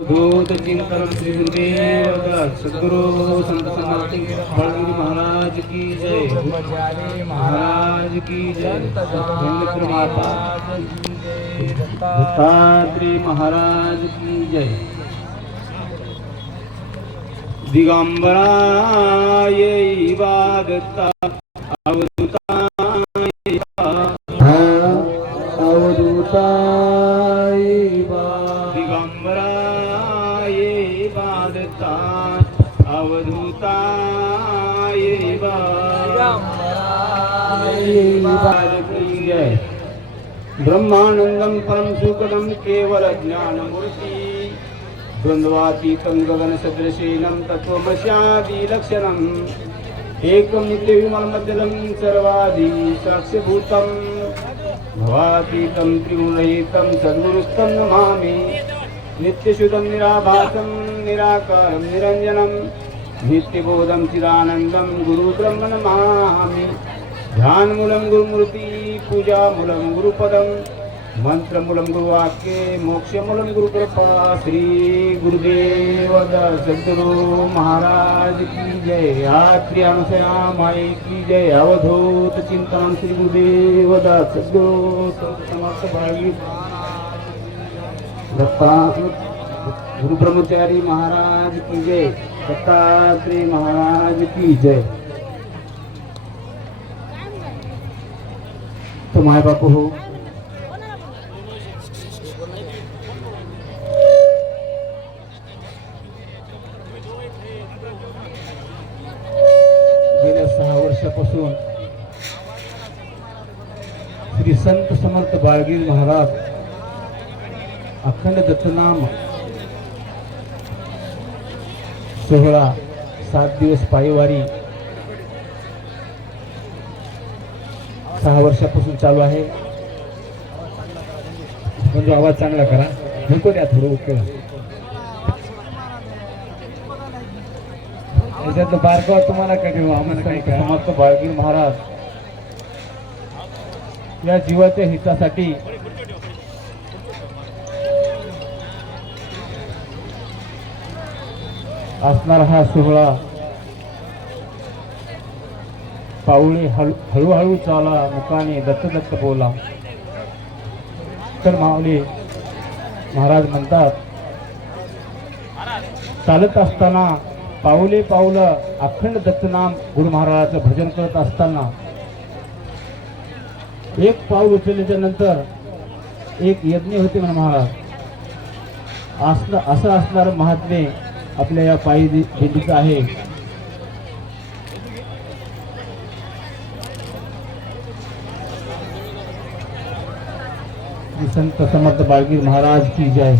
भूत चिंतन श्री गुरुदेव सद्गुरु संत सन्मार्ती बाळगिरी महाराज की जय, महाराज की जय, सत्येंद्र माता दत्तात्रेय महाराज की जय। दिगंबराय इबादता अवधूताय अवधूताय दिगंबराय इबादता अवधूताय की जय। ब्रह्मानंदं परम सुखदं केवल ज्ञानमूर्ति द्वंद्वातीतं गगन सदृशीलं तत्त्वमस्यादि लक्षणम् एकं नित्यविमलमद्यलं सर्वादि साक्ष्यभूतं भवातीतं त्रिगुणरहितं सद्गुरुस्तं नमामि। नित्यशुद्धं निराभासं निराकारं निरञ्जनं नित्यबोधं चिदानन्दं गुरुब्रह्म नमामि। ध्यानमूलं गुरुमूर्ति पूजामूलं गुरुपदं मंत्रमूलं गुरुवाक्ये मोक्षमूलं गुरुकृपा। श्री गुरुदेव सद्गुरु महाराज की जय। यात्री अनुसया माई की जय। अवधूत चिंतन श्री गुरुदेव सद्गुरु संत समर्थ बाळगी दत्ता गुरु ब्रह्मचारी महाराज की जय। दत्तात्रेय महाराज की जय। तो माय बापू हो, गेल्या 6 वर्षापासून श्री संत समर्थ बाळगीर महाराज अखंड दत्तनाम सोहळा 7 दिवस पायवारी 6 वर्षापासून चालू आहे। म्हणजे आवाज चांगला करा, नको द्या थोडं उकेला याच्यातलं बारकाव तुम्हाला काय देऊ। आम्हाला काही समर्थ बाळगीर महाराज या जीवाच्या हितासाठी असणारा हा सोहळा पाऊले हळूहळू चाला मुखाने दत्त दत्त बोला। तर माऊली महाराज म्हणतात, चालत असताना पाऊले पाऊलं अखंड दत्तनाम गुरु महाराजाचं भजन करत असताना एक पाऊल उचलल्याच्या नंतर एक यज्ञ होते म्हणून महाराज असं असणार महात्मे आपल्या या पायी दिंडीचं आहे। संत समर्थ बाळगीर महाराज की जय।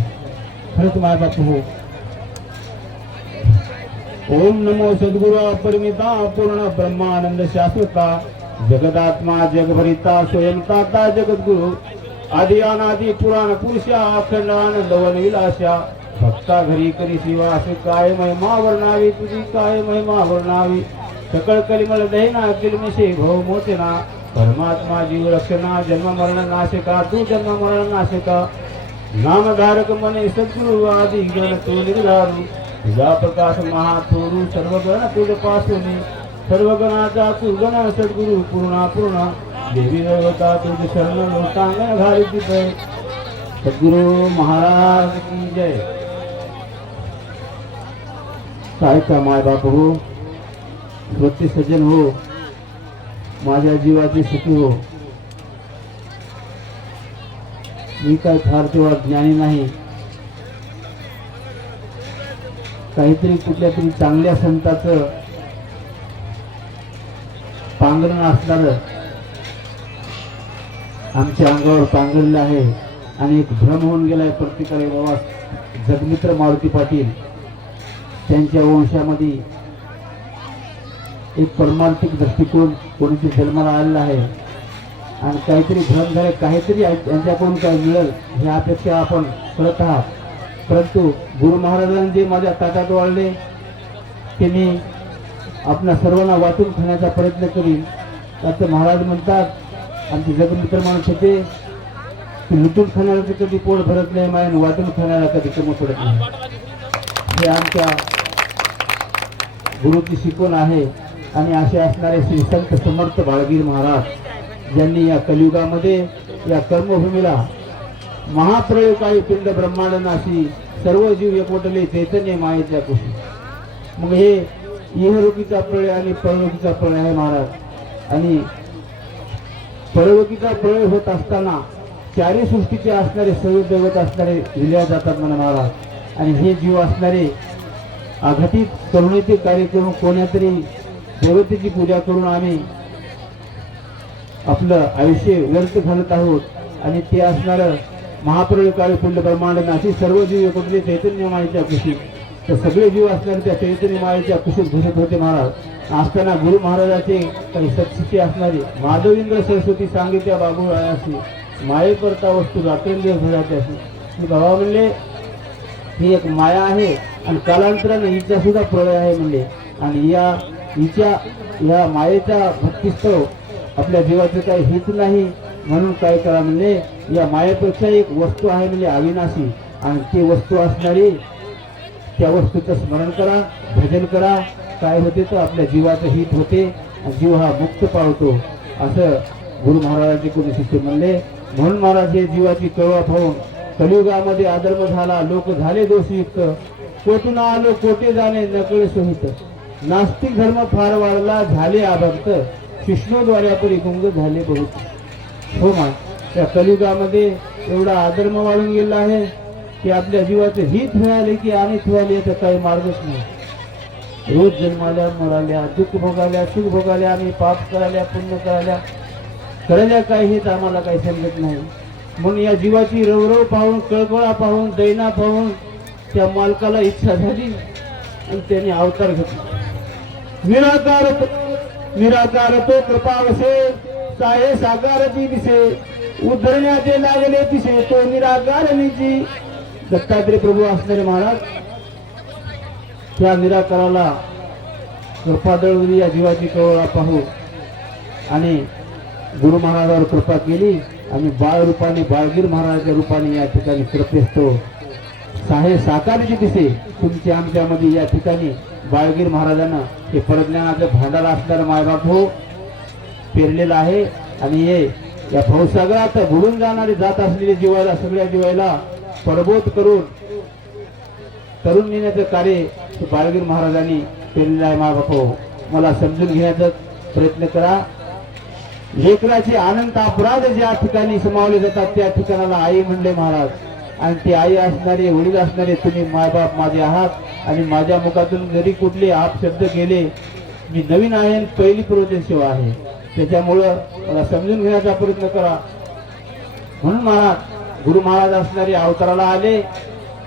खरंच माय बापू हो। ओम नमो सद्गुरु अपरिमिता पूर्ण ब्रह्मानंद शाश्वता जगदात्मा जगभरिता स्वयंताता जगद्गुरु आदि अनादि पुराण पुरुषा अखंड आनंद वनविलासा भक्ता घरी करी शिवास काय महिमा वर्णावी तुझी काय महिमा वर्णावी सकळ कलिमल दहिना किलमिशे भव मोचना परमात्मा जीव रक्षणा जन्म मरण नाशिका तू जन्म मरण नाशिका नामधारक मने सद्गुरु आदि गण तू निर्धारू तुझा प्रकाश महाथोरू सर्वगण तुझ पासून सर्वगणाचा तू गण सद्गुरु पूर्णा पूर्ण देवी देवता तुझ शरण लोटांगण घाली तिथे सद्गुरु महाराज की जय। साहित्य माय बाप हो, स्वच्छ सज्जन हो, माझ्या जीवाची सुखी हो। मी काय फार तेव्हा ज्ञानी नाही, काहीतरी कुठल्या तरी चांगल्या संताचं पांघरण असणार आमच्या अंगावर पांघरलेलं आहे आणि एक भ्रम होऊन गेलाय प्रत्येकाला। बाबा जगमित्र मारुती पाटील त्यांच्या वंशामध्ये एक परमार्थिक दृष्टिकोन कोणीतरी जन्माला आलेला आहे आणि काहीतरी भ्रम झाले, काहीतरी यांच्याकडून काय मिळेल ही अपेक्षा आपण करत आहात। परंतु गुरु महाराजांनी जे माझ्या ताटात वाढले ते मी आपल्या सर्वांना वाटून खाण्याचा प्रयत्न करीन। त्याचं महाराज म्हणतात आमचे जगमित्र माणूस होते लुटून खाणाऱ्याचं कधी पोट भरत नाही माय, वाटून खाणारा कधी कमी पडत नाही. हे आमच्या गुरुची शिकवण आहे. आणि असे असणारे श्री संत समर्थ बाळगीर महाराज ज्यांनी या कलियुगामध्ये या कर्मभूमीला महाप्रयोगकारी पिंड ब्रह्मांड नाशी सर्व जीव एकवटले चैतन्य मायेच्या कुशी. मग हे इहलोकीचा प्रळय आणि परलोकीचा प्रळय आहे महाराज. आणि परलोकीचा प्रळय होत असताना चारी सृष्टीचे असणारे सर्व देवत असणारे विलया जातात म्हणा महाराज. आणि हे जीव असणारे अघटित करुणेचे कार्य करून कोण्यातरी देवतेची पूजा करून आम्ही आपलं आयुष्य व्यर्थ घालत आहोत. आणि ते असणारं महाप्रलयकारी पुण्य ब्रह्मांड नाशी सर्व जीव एकत्रित चैतन्य मायेच्या कुशीत. तर सगळे जीव असणारे त्या चैतन्य मायेच्या कुशीत घुसत होते महाराज. असताना गुरु महाराजाचे काही सत्सिती असणारे माधवेंद्र सरस्वती सांगितल्या बाबू रायासी माये करता वस्तू रात्रेंद्र भरात्यासी. बाबा म्हणले ही एक माया आहे आणि कालांतराने हिचा सुद्धा प्रलय आहे म्हणले. आणि या मायेच्या भक्तिस्तव आपल्या जीवाचं काही हित नाही. म्हणून काय करा म्हणले या मायेपेक्षा एक वस्तू आहे म्हणजे अविनाशी. आणि ती वस्तू असणारी त्या वस्तूचं स्मरण करा, भजन करा. काय होते तर आपल्या जीवाचं हित होते आणि जीव हा मुक्त पावतो असं गुरु महाराजांचे कोणी शिष्य म्हणले. म्हणून महाराज हे जीवाची कळवा पाहून कलियुगामध्ये अधर्म झाला, लोक झाले दोषयुक्त, कोटून आलो कोटे जाणे नकळे सोहित, नास्तिक धर्म फार वाढला झाले अभक्त, विष्णूद्वाऱ्यापरी गुंग झाले बहुत. हो मा त्या कलियुगामध्ये एवढा अधर्म वाढून गेला आहे की आपल्या जीवाचं हित मिळाले की अनित व्हायला याचा काही मार्गच नाही. रोज जन्माल्या मराल्या, दुःख भोगाल्या, सुख भोगाल्या, आम्ही पाप करायला, पुण्य करायला काही हेच आम्हाला काही समजत नाही. म्हणून या जीवाची रवरव पाहून, कळकळा पाहून, दैना पाहून त्या मालकाला इच्छा झाली आणि त्याने अवतार घेतला. निराकार तो कृपावसे साहे साकारची दिसे, उद्धरण्याचे लागले तिसे तो निराकार निजी. दत्तात्रय प्रभू असणारे महाराज त्या निराकाराला कृपादळवली या जीवाची कळवळा पाहू आणि गुरु महाराजावर कृपा केली. आणि बाळ रूपाने बाळगीर महाराजाच्या रूपाने या ठिकाणी कृपेस्तो साहे साकारची दिसे. तुमच्या आमच्यामध्ये या ठिकाणी बाळगीर महाराजांना हे परज्ञानाचं भांडार असणारं मायबाप हो पेरलेलं आहे. आणि हे या भवसागरात बुडून जाणारे जात असलेले जीवाला, सगळ्या जीवाला परबोध करून तरुण नेण्याचं कार्य बाळगीर महाराजांनी केलेलं आहे. मायबाप हो मला समजून घेण्याचा प्रयत्न करा. लेकराचे अनंत अपराध ज्या ठिकाणी समावले जातात त्या ठिकाणाला आई म्हणले महाराज. आणि ते आई असणारे, वडील असणारे तुम्ही मायबाप माझे आहात. आणि माझ्या मुखातून जरी कुठले आप शब्द गेले, मी नवीन आहे, पहिली प्रवचन सेवा आहे, त्याच्यामुळं मला समजून घेण्याचा प्रयत्न करा. म्हणून महाराज गुरु महाराज असणारे अवताराला आले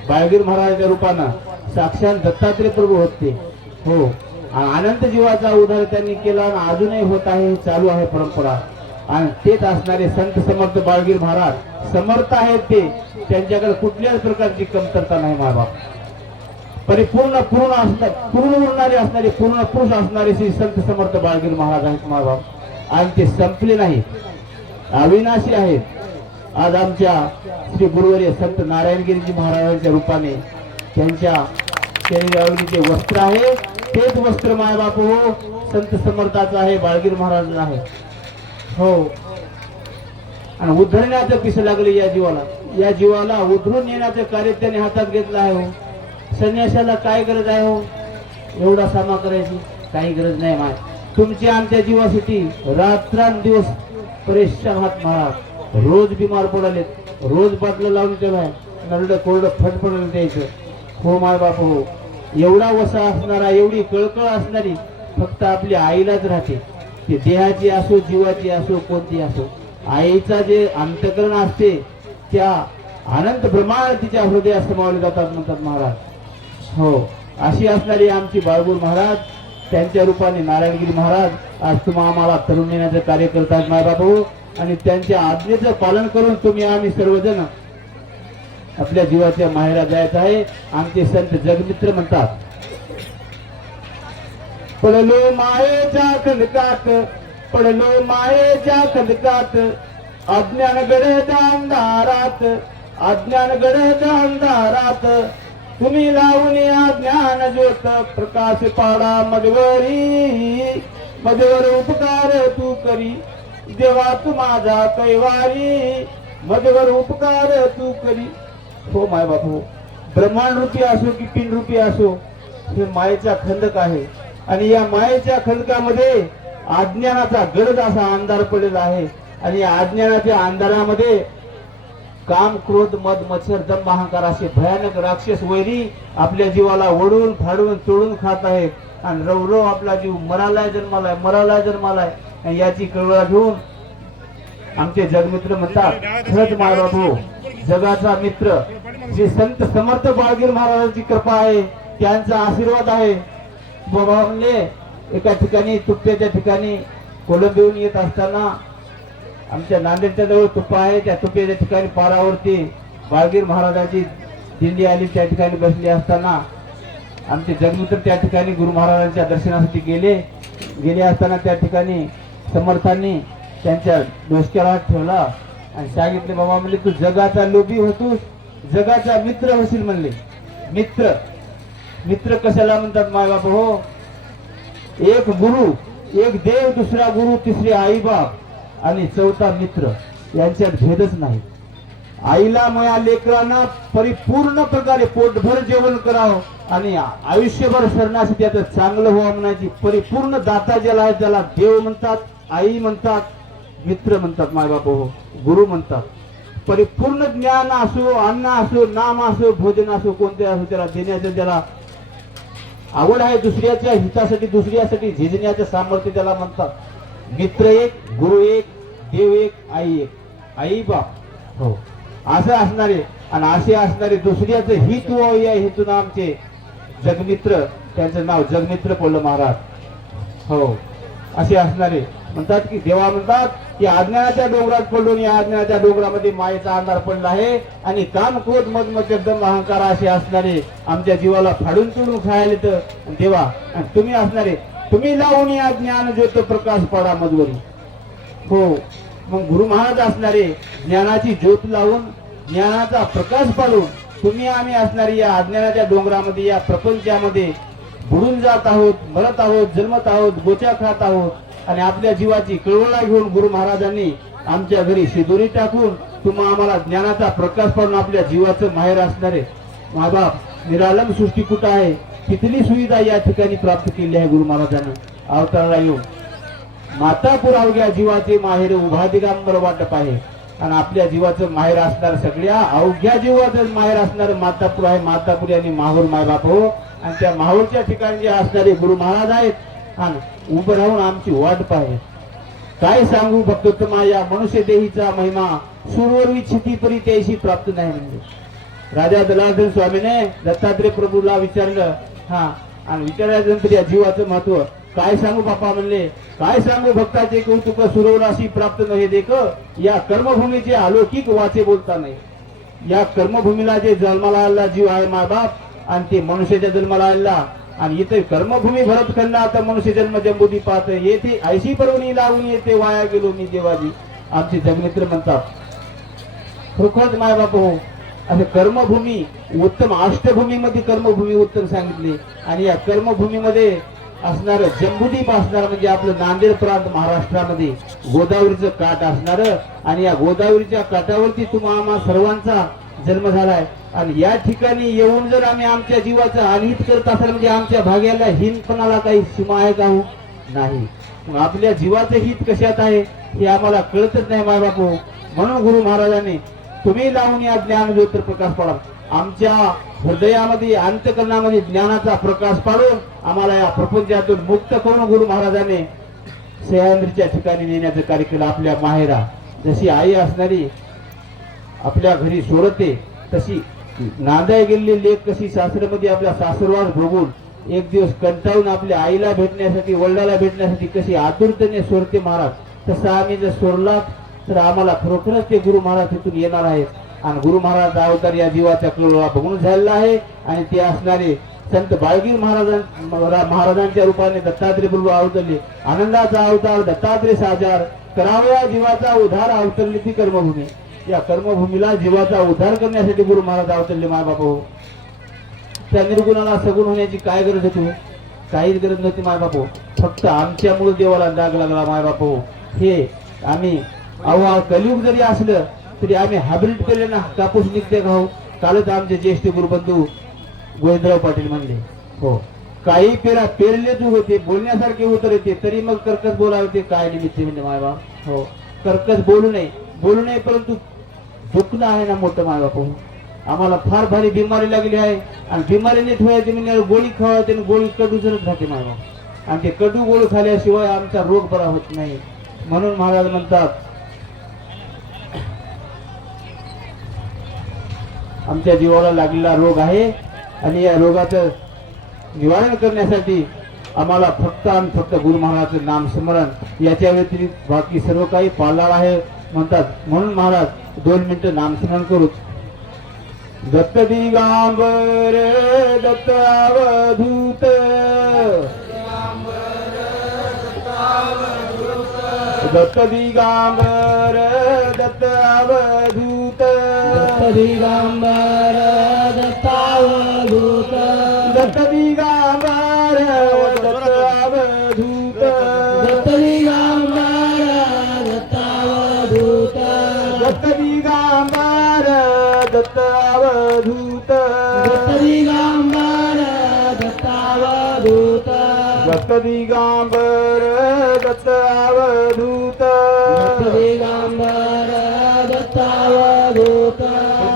बाळगीर महाराजाच्या रूपानं. साक्षात दत्तात्रय प्रभू होते हो. अनंत जीवाचा उद्धार त्यांनी केला आणि अजूनही होत आहे, चालू आहे परंपरा. आणि तेच असणारे संत समर्थ बाळगीर महाराज समर्थ आहेत. ते त्यांच्याकडे कुठल्याच प्रकारची कमतरता नाही. मायबाप परिपूर्ण पूर्ण उरणारे असणारे, पूर्ण पुरुष असणारे श्री संत समर्थ बाळगीर महाराज आहेत मायबाप. आणि ते संपले नाहीत, अविनाशी आहेत. आज आमच्या श्री गुरुवर्य संत नारायणगिरीजी महाराजांच्या रूपाने त्यांच्या शरीरावरती जे वस्त्र आहे तेच वस्त्र मायबाप हो संत समर्थाचं आहे, बाळगीर महाराज आहे हो. आणि उद्धरण्याचं पिस लागले या जीवाला. या जीवाला उधरून येण्याचं कार्य त्याने हातात घेतलं आहे हो. संन्यासाला काय गरज आहे हो एवढा सामा करायची? काही गरज नाही माय. तुमच्या आमच्या जीवासाठी रात्रंदिवस परेशान आहात महाराज. रोज बिमार पडाले, रोज बाटलं लावून ठेवा, नरडं कोरडं फटफडून द्यायचं हो मायबाप हो. एवढा वसा असणारा, एवढी कळकळ असणारी फक्त आपल्या आईलाच राहते. ते देहाची असो, जीवाची असो, कोणती असो, आईचा जे अंतकरण असते त्या अनंत ब्रह्मांड तिच्या हृदयात समावले जातात म्हणतात महाराज हो. अशी असणारी आमची बाळगूर महाराज, त्यांच्या रूपाने नारायणगिरी महाराज आज तुम्हा आम्हाला तरुण नेण्याचं कार्य करतात मायबाप हो. आणि त्यांच्या आज्ञेचं पालन करून तुम्ही आम्ही सर्वजण आपल्या जीवाच्या माहेरा जायचं आहे. आमचे संत जगमित्र म्हणतात, पडलो मायेच्या खंडकात, पडलो मायेच्या खंडकात, अज्ञान गडद अंधारात, अज्ञान गडद अंधारात तुम्ही लावून अज्ञान ज्योत प्रकाश पाडा मधवरी, मधवर उपकार तू करी देवा तू माझा कैवारी, मधवर उपकार तू करी. हो माय बापू, ब्रह्मांड रूपी असो की पिंड रूपी असो, हे मायेचा खंदक आहे. आणि या मायेच्या खंदकामध्ये अज्ञानाचा गडद असा अंधार पडलेला आहे. आणि या अज्ञानाच्या अंधारामध्ये काम, क्रोध, मद, मत्सर, दंभ, अहंकार असे भयानक राक्षस वैरी आपल्या जीवाला ओढून फाडून तोडून खात आहेत. आणि रवरव आपला जीव मरालाय जन्मालाय, मरालाय जन्मालाय. आणि याची कळवळा घेऊन आमचे जगमित्र म्हणतात, खरंच मायबापू, जगाचा मित्र जे संत समर्थ बाळगीर महाराजांची कृपा आहे, त्यांचा आशीर्वाद आहे. बाबा म्हणले, एका ठिकाणी तुप्प्याच्या ठिकाणी कोलंबीहून येत असताना आमच्या नांदेडच्या जवळ तुप्पा आहे, त्या तुप्प्याच्या ठिकाणी पारावरती बाळगीर महाराजांची दिंडी आली. त्या ठिकाणी बसली असताना आमचे जगमित्र त्या ठिकाणी गुरु महाराजांच्या दर्शनासाठी गेले असताना त्या ठिकाणी समर्थांनी त्यांच्या डोसक्याला हात ठेवला आणि सांगितले, बाबा म्हणले, तू जगाचा लोभी होतोस, जगाचा मित्र होशील म्हणले. मित्र, मित्र कशाला म्हणतात माय बाप हो? एक गुरु, एक देव, दुसरा गुरु, तिसरे आई बाप आणि चौथा मित्र, यांच्यात भेदच नाही. आईला माया लेकरांना परिपूर्ण प्रकारे पोटभर जेवण करावं आणि आयुष्यभर शरणाशी त्याचं चांगलं व्हावं म्हणायची परिपूर्ण दाता ज्याला आहे त्याला देव म्हणतात, आई म्हणतात, मित्र म्हणतात मायबाप हो, गुरु म्हणतात. परिपूर्ण ज्ञान असो, अन्न असो, नाम असो, भोजन असो, कोणते असो, त्याला देण्याचं ज्याला आवड आहे, दुसऱ्याच्या हितासाठी, दुसऱ्यासाठी झिजण्याचं सामर्थ्य त्याला म्हणतात. मित्र एक, गुरु एक, देव एक, आई एक, आई बाप हो, असं असणारे आणि असे असणारे दुसऱ्याचं हित व्हावं या हेतून आमचे जगमित्र, त्यांचं नाव जगमित्र पडलं महाराज हो. असे असणारे म्हणतात की देवा म्हणतात की अज्ञानाच्या डोंगरात पडून या अज्ञानाच्या डोंगरामध्ये मायेचा अंधार पडला आहे आणि काम, क्रोध, मद, मत्सर, दंभ, अहंकार असे असणारे आमच्या जीवाला फाडून तोडून खायला तर देवा. आणि तुम्ही असणारे, तुम्ही लावून या ज्ञान ज्योत प्रकाश पडा मधवरी हो. मग गुरु महाराज असणारे ज्ञानाची ज्योत लावून ज्ञानाचा प्रकाश पाडून तुम्ही आम्ही असणारी या अज्ञानाच्या डोंगरामध्ये, या प्रपंचामध्ये बुडून जात आहोत, मरत आहोत, जन्मत आहोत, गोच्या खात आहोत. आणि आपल्या जीवाची कळवळा घेऊन गुरु महाराजांनी आमच्या घरी शिदोरी टाकून तुम्हा आम्हाला ज्ञानाचा प्रकाश पाडून आपल्या जीवाचं माहेर असणारे मायबाप निरालम सृष्टी कुठं आहे, कितली सुविधा या ठिकाणी प्राप्त केली आहे गुरु महाराजांनी. अवताराला येऊन मातापूर अवघ्या जीवाचे माहेर उभा दिगंबर वाटप आहे. आणि आपल्या जीवाचं माहेर असणार, सगळ्या अवघ्या जीवाचं माहेर असणार मातापूर आहे. मातापूर आणि माहूर मायबाप हो. आणि त्या माहूरच्या ठिकाणी जे असणारे गुरु महाराज आहेत आणि उभं राहून आमची वाट पाहे. काय सांगू भक्तोत्तमा, या मनुष्य देहीचा महिमा सूरवरी क्षिती परी त्याशी प्राप्त नाही. म्हणजे राजा दलाधर स्वामीने दत्तात्रय प्रभूला विचारलं आणि विचारल्यानंतर या जीवाचं महत्व काय सांगू बापा म्हणले, काय सांगू भक्ताचे कौतुक सुरवराशी प्राप्त नव्हे देख, या कर्मभूमीचे अलौकिक वाचे बोलता नाही. या कर्मभूमीला जे जन्माला आलेला जीव आहे माय बाप आणि ते मनुष्याच्या जन्माला आलेला आणि इथे कर्मभूमी भरत खंडा आता मनुष्य जन्म जंबुदी पाहत येथे ऐशी पर्वणी लावून येते वाया गेलो मी देवाजी. आमचे जगमित्र म्हणतात खरोखरच माय बाप हो. असे कर्मभूमी उत्तम, अष्टभूमीमध्ये कर्मभूमी उत्तम सांगितली. आणि या कर्मभूमीमध्ये असणार जंबुदीप असणार म्हणजे आपलं नांदेड प्रांत महाराष्ट्रामध्ये गोदावरीचं काठ असणार. आणि या गोदावरीच्या काठावरती तुम्हा आम्हा सर्वांचा जन्म झालाय. आणि या ठिकाणी येऊन जर आम्ही आमच्या जीवाचं अनहित करत असाल म्हणजे आमच्या भाग्याला हिनपणाला काही सीमा आहे का हो? नाही. मग आपल्या जीवाचं हित कशात आहे हे आम्हाला कळतच नाही माय बापू. म्हणून गुरु महाराजांनी तुम्ही लावून या ज्ञान ज्योत प्रकाश पाडा, आमच्या हृदयामध्ये अंतकरणामध्ये ज्ञानाचा प्रकाश पाडून आम्हाला या प्रपंचातून मुक्त करून गुरु महाराजांनी सह्याद्रीच्या ठिकाणी नेण्याचं कार्य केलं. आपल्या माहेरा जशी आई असणारी आपल्या घरी सोडते तशी नांदाय गेलेली लेक कशी सासरमध्ये आपल्या सासरवास भोगून एक दिवस कंटाळून आपल्या आईला भेटण्यासाठी, वडिलाला भेटण्यासाठी कशी आतुरतेने सोडते महाराज, तसं आम्ही जर सोडला तर आम्हाला खरोखरच ते गुरु महाराज तिथून येणार आहेत. आणि गुरु महाराज अवतार या जीवाच्या कळवळा बघून झालेला आहे. आणि ते असणारे संत बाळगीर महाराजांच्या रूपाने दत्तात्रय प्रभू अवतरले. आनंदाचा अवतार दत्तात्रय साजार करावया जीवाचा उद्धार अवतरली ती कर्मभूमी. या कर्मभूमीला जीवाचा उद्धार करण्यासाठी गुरु महाराज अवतरले माय बाप हो. त्या निर्गुणाला सगुण होण्याची काय गरज होती? काहीच गरज नव्हती माय बाप हो. फक्त आमच्यामुळे देवाला डाग लागला माय बाप हो. हे आम्ही अहो कलियुग जरी असलं तरी आम्ही हायब्रिड केले ना, कापूस निघते खाऊ. कालच आमचे ज्येष्ठ गुरुबंधू गोविंदराव पाटील म्हणले हो, काही पेरले तू होते बोलण्यासारखे उत्तर येते तरी मग कर्कश बोलावे ते काय निमित्त म्हणजे माय बाप हो. कर्कश बोलू नये परंतु दुखणं आहे ना मोठं माय बाप हो. आम्हाला फार भारी बिमारी लागली आहे आणि बिमारी नीट व्हायची म्हणजे गोळी खावायची आणि गोळी कडू जरच राहते माय बाप. आणि ते कडू गोळी खाल्ल्याशिवाय आमचा रोग बरा होत नाही. म्हणून महाराज म्हणतात आमच्या जीवाला लागलेला रोग आहे आणि या रोगाचं निवारण करण्यासाठी आम्हाला फक्त गुरु महाराजचं नाम स्मरण याच्या व्यतिरिक्त बाकी सर्व काही पाळणार आहे म्हणतात. म्हणून महाराज 2 मिनिटं नामस्मरण करू. दत्त दिगंबर दत्त अवधूत दत्त दिगंबर दत्त अवधूत दत्त दिगंबर दत्त अवधूत दत्त दिगंबर दत्त अवधूत दत्त दिगंबर दत्त अवधूत दत्त दिगंबर दत्त अवधूत दत्त दिगंबर दत्त अवधूत दत्त दिगंबर दत्त अवधूत दत्त दिगंबर दत्त अवधूत.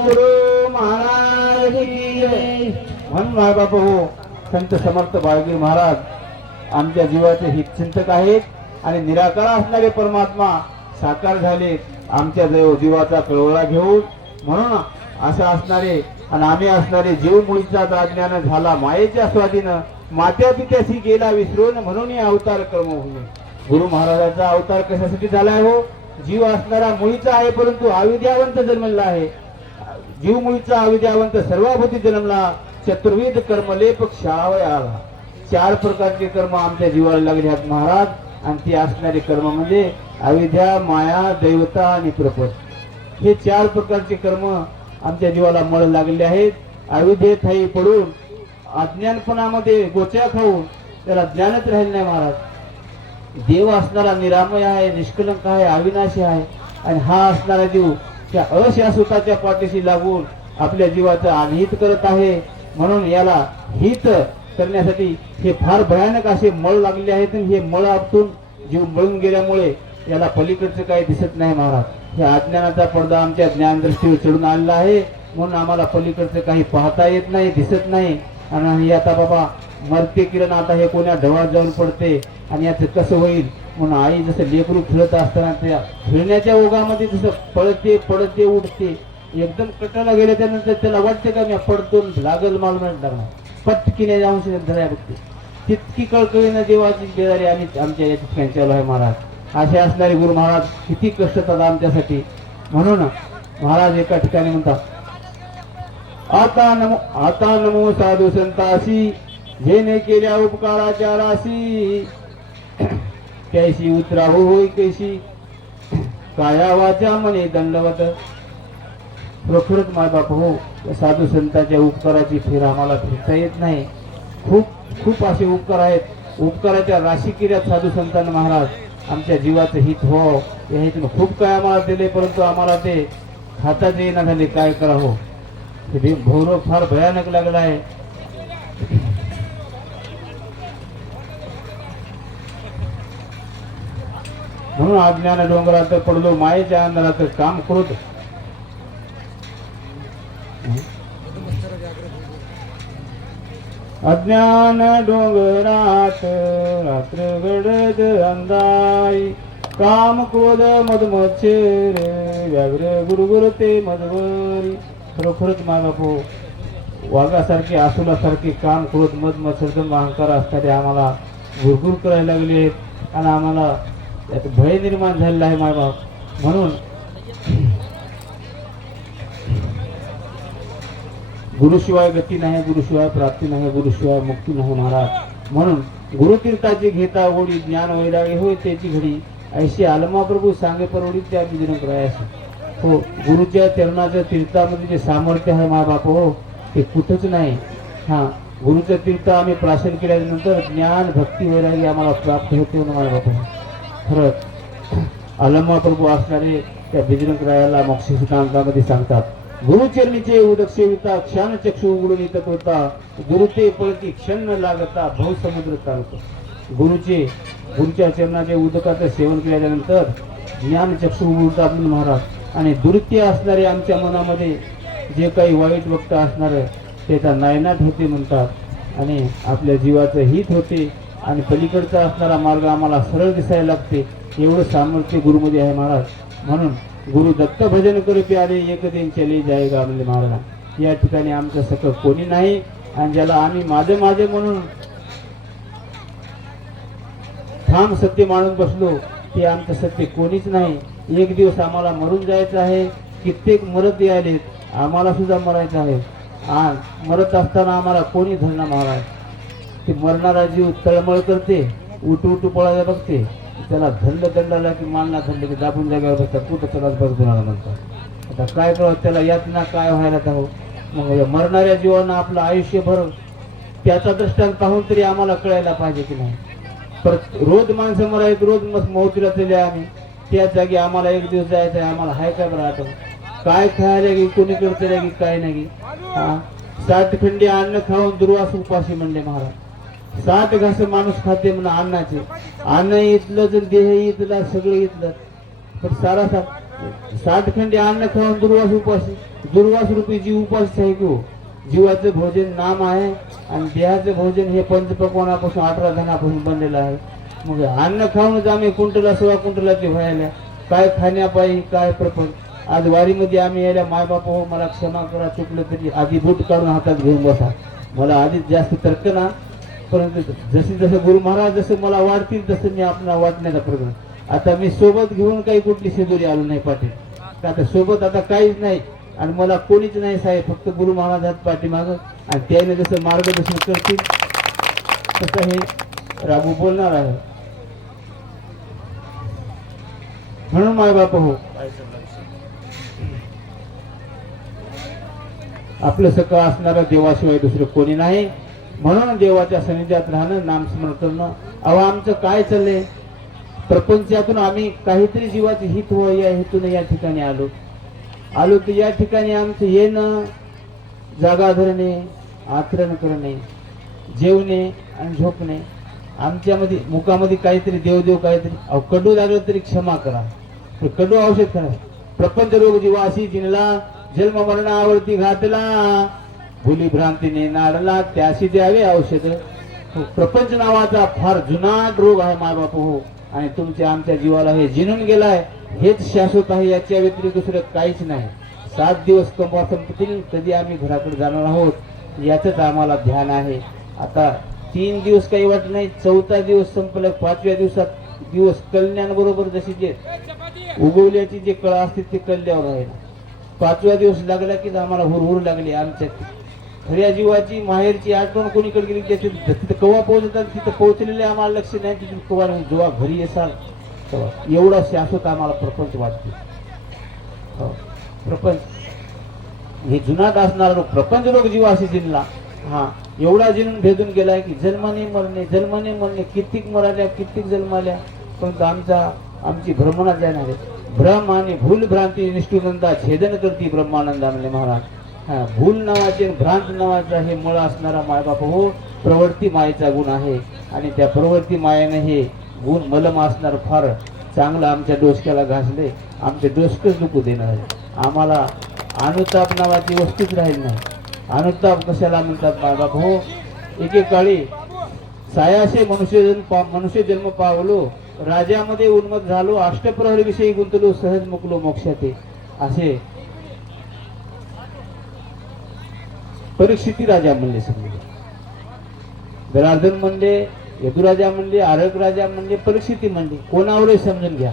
गुरु महाराज की जय. म्हणून माय बाप हो, संत समर्थ बाळगीर महाराज आमच्या जीवाचे हितचिंतक आहेत आणि निराकार असणारे परमात्मा साकार झाले आमच्या जीवाचा कळवळा घेऊन. म्हणून असं असणारे आणि आम्ही असणारे जीव मुळीचा दाज्ञान झाला मायेच्या स्वाधीनं मात्या पित्याशी गेला विसरून म्हणून हे अवतार कर्मभूमी. गुरु महाराजांचा अवतार कशासाठी झालाय हो? जीव असणारा मुळीचा आहे परंतु अविद्यावंत जन्मला आहे. जीव मुळीचा अविद्यावंत सर्वाभूती जन्मला चतुर्विध कर्मलेप क्षावय आला. 4 प्रकारचे कर्म आमच्या जीवाला लागले आहेत महाराज. आणि ते असणारे कर्म म्हणजे अविद्या माया दैवता आणि प्रपद. हे 4 प्रकारचे कर्म आमच्या जीवाला मळ लागलेले आहेत. अविद्येत हाई पडून अज्ञानपणामध्ये गोच्या खाऊन त्याला ज्ञानच राहिले नाही महाराज. देव असणारा निरामय आहे, निष्कलंक आहे, अविनाशी आहे आणि हा असणारा जीव त्या अशाश्वताच्या पाठीशी लागून आपल्या जीवाचं अनहित करत आहे. म्हणून याला हित करण्यासाठी हे फार भयानक असे मळ लागले आहेत. हे मळ आपटून जीव मळून गेल्यामुळे याला पलीकडचं काही दिसत नाही महाराज. हे अज्ञानाचा पडदा आमच्या ज्ञानदृष्टीवर चढून आलेला आहे म्हणून आम्हाला पलीकडचं काही पाहता येत नाही, दिसत नाही. आणि आता बाबा मरते किरण आता हे कोण्या ढवात जाऊन पडते आणि याचं कसं होईल म्हणून आई जसं लेकरू खेळत असताना त्या खेळण्याच्या ओघामध्ये जसं पळते पडते उठते एकदम कटाला गेले त्यानंतर त्याला वाटते का मी पडतो लागल माल लागणार पटकीने जाऊन धराय बघते. तितकी कळकळीनं देवाची बेदारी आम्ही आमच्या या ठिकाणी आहे महाराज. असे असणारे गुरु महाराज किती कष्ट करतात आमच्यासाठी. म्हणून महाराज एका ठिकाणी म्हणतात आता नमो साधू संतासी जेने केल्या उपकाराच्या राशी कैसी उतराहू होई कैसी काया वाचा म्हणे दंडवत. खरोखरच माय बाप हो, साधू संतांच्या उपकाराची फेर आम्हाला फिरता येत नाही. खूप असे उपकार आहेत. उपकाराच्या राशी केल्यात साधू संतांना महाराज. आमच्या जीवाचं हित हो या हितून खूप काय आम्हाला दिले परंतु आम्हाला ते हातात येणार झाले. काय करा हो, भौरव फार भयानक लागला आहे. म्हणून अज्ञान डोंगरात पडलो मायेच्या अंधारात काम करूत. अज्ञान डोंगरात रात्र गडद अंधाई काम क्रोध मधमच्छर व्याघ्र गुरुगुर ते मधवरी. खरोखरच मागापो वाघासारखे आसुलासारखे काम क्रोध मध मत्सरदम अहंकार असणारे आम्हाला गुरगुर करायला लागले आहेत आणि आम्हाला त्यात भय निर्माण झालेला आहे माय बाप. म्हणून गुरुशिवाय गती नाही, गुरुशिवाय प्राप्ती नाही, गुरुशिवाय मुक्ती नाही महाराज. म्हणून गुरुतीर्थाची घेता ओढी ज्ञान वैराग्य होय त्याची घडी ऐशी आलमा प्रभू सांगे परवडी त्या बिजन करायचं. हो, गुरुच्या चरणाच्या तीर्थामध्ये जे सामर्थ्य आहे मा बाप हो, ते कुठंच नाही. हा, गुरुचं तीर्थ आम्ही प्राशन केल्यानंतर ज्ञान भक्ती वैरागी आम्हाला प्राप्त होते ना मा बाप. खरंच आलमा प्रभू असणारे त्या बिजरंग रायाला मोक्ष सिद्धांतामध्ये सांगतात, गुरुचरणीचे उदक सेविता क्षण चक्षु उघडून येत होता, गुरुते पळती क्षण न लागता भव समुद्र चालतो. गुरुच्या चरणाचे उदकाचं सेवन केल्यानंतर ज्ञान चक्षु उघडतात म्हणून महाराज. आणि दुर्त्य असणारे आमच्या मनामध्ये जे काही वाईट वक्त असणार त्याचा नायनाट होते म्हणतात, आणि आपल्या जीवाचं हित होते, आणि पलीकडचा असणारा मार्ग आम्हाला सरळ दिसायला लागते. एवढं सामर्थ्य गुरुमध्ये आहे महाराज. म्हणून गुरु दत्त भजन करू प्यारे एक दिन चले जाएगा म्हणले महाराज. या ठिकाणी आमचं सकळ कोणी नाही, आणि ज्याला आम्ही माझे माझे म्हणून ठाम सत्य मानून बसलो ते आमचं सत्य कोणीच नाही. एक दिवस आम्हाला मरून जायचं आहे. कित्येक मरत यायलेत, आम्हाला सुद्धा मरायचं आहे. आणि मरत असताना आम्हाला कोणी धरणं महाराज. ते मरणारा जीव तळमळ करते, उठू पळायला बघते, त्याला धरलं दंडाला की मानला धरले की दाबून जागेवर बसतात, कुठं त्याला बस गुणाला म्हणतात. आता काय कळत त्याला यातना काय व्हायला हो. मग मरणाऱ्या जीवानं आपलं आयुष्यभर त्याचा दृष्टांत पाहून तरी आम्हाला कळायला पाहिजे की नाही. परत रोज माणसं मरायत, रोज मस्त मौतीला चले आम्ही. त्याच जागी आम्हाला एक दिवस जायचं आहे. आम्हाला हाय काय बरं आठवण काय खायला की कोणी करते की काय नाही. 60 खंडी अन्न खाऊन दुर्वास उपाशी म्हणले महाराज. 60 घास माणूस खाते म्हणा अन्नाचे. अन्न इथलं तर देह इथला सगळं इथलं, पण सारा 60 खंडी अन्न खाऊन दुर्वास उपाशी. दुर्वास रूपी जीव उपास आहे की हो. जीवाचं भोजन नाम आहे, आणि देहाचं भोजन हे पंचपक्वानापासून 18 धनापासून बनलेलं आहे. मग अन्न खाऊनच आम्ही कुंटला 16 कुंटला ते व्हायला काय खाण्यापायी काय प्रपंच. आज वारीमध्ये आम्ही यायला मायबाप हो मला क्षमा करा, चुकलं तरी आधी बूट काढून हातात घेऊन बसा. मला आधीच जास्त तर्क ना, परंतु जसे जसं गुरु महाराज जसं मला वाढतील तसं मी आपल्याला वाटण्याचा प्रयत्न. आता मी सोबत घेऊन काही कुठली शेदोरी आलो नाही पाटील, का आता सोबत आता काहीच नाही आणि मला कोणीच नाही साहेब, फक्त गुरु महाराज हात पाठीमाग, आणि त्याने जसं मार्गदर्शन करतील तसं हे राबू बोलणार आहे. म्हणून माय बाप हो, आपलं सकाळ असणारं देवाशिवाय दुसरं कोणी नाही. म्हणून देवाच्या सानिध्यात राहणं, नामस्मरण करणं. अहो आमचं काय चाललंय प्रपंचातून, आम्ही काहीतरी जीवाचे हित हो या हेतून या ठिकाणी आलो तर या ठिकाणी आमचं येणं, जागा धरणे, आचरण करणे, जेवणे आणि झोपणे. आमच्यामध्ये मुखामध्ये काहीतरी देवदेव काहीतरी. अहो कडू लागलं तरी क्षमा करा, कडू औषध करा. प्रपंच रोग जीवाशी जिनला, जन्म मरणावरती घातला, भुली भ्रांतीने नाडला, त्याशी द्यावे औषध. प्रपंच नावाचा फार जुनाट रोग आहे मायबाप हो, आणि तुमच्या आमच्या जीवाला हे जिनून गेलाय. हेच शाश्वत आहे, याच्या व्यतिरिक्त दुसरं काहीच नाही. 7 दिवस कमवा संपतील, कधी आम्ही घराकडे जाणार आहोत याचंच आम्हाला ध्यान आहे. आता 3 दिवस काही वाटत नाही, 4था दिवस संपला, 5व्या दिवस कल्याणबरोबर जशी जे उगवल्याची जे कळा असते ते कल्यावर आहे. 5व्या दिवस लागला की आम्हाला हुरहुर लागली. आमच्या खऱ्या जीवाची माहेरची आठवण कोणीकडे गेली त्याची तिथं कवा पोहोचतात, तिथं पोहोचलेले आम्हाला लक्ष नाही. तिथून कवा जेव्हा घरी येसाल तेव्हा एवढा शाश्वत आम्हाला प्रपंच वाटते. प्रपंच हे जुनाट असणारा रोग, प्रपंच रोग जीवाशी जिनला. हा एवढा जिनून भेदून गेलाय की जन्माने मरणे, कित्येक मराल्या, कित्येक जन्माल्या, पण आमची भ्रमणा जाणार आहे. भ्रम आणि भूल भ्रांती निष्ठुनंदा छेदन करती ब्रह्मानंदा म्हणले महाराज. भूल नावाचे भ्रांत नावाचा हे मुळ असणारा मायबाप हो, प्रवृत्ती मायेचा गुण आहे, आणि त्या प्रवृत्ती मायेने हे गुण मलम असणार फार चांगलं आमच्या डोसक्याला घासले. आमचे डोसकच दुखू देणार आहे. आम्हाला अनुताप नावाची वस्तूच राहील नाही. अनुताप कशाला म्हणतात मायबाप हो, एकेकाळी सायासे मनुष्य जन्म पावलो, राजामध्ये उन्मत झालो, अष्टप्रहर विषयी गुंतलो, सहज मुकलो मोक्षाते. असे परीक्षिती राजा म्हणले, समजले जनार्दन म्हणले, यदुराजा म्हणले, आरक राजा म्हणले, परीक्षिती म्हणले, कोणावरही समजून घ्या.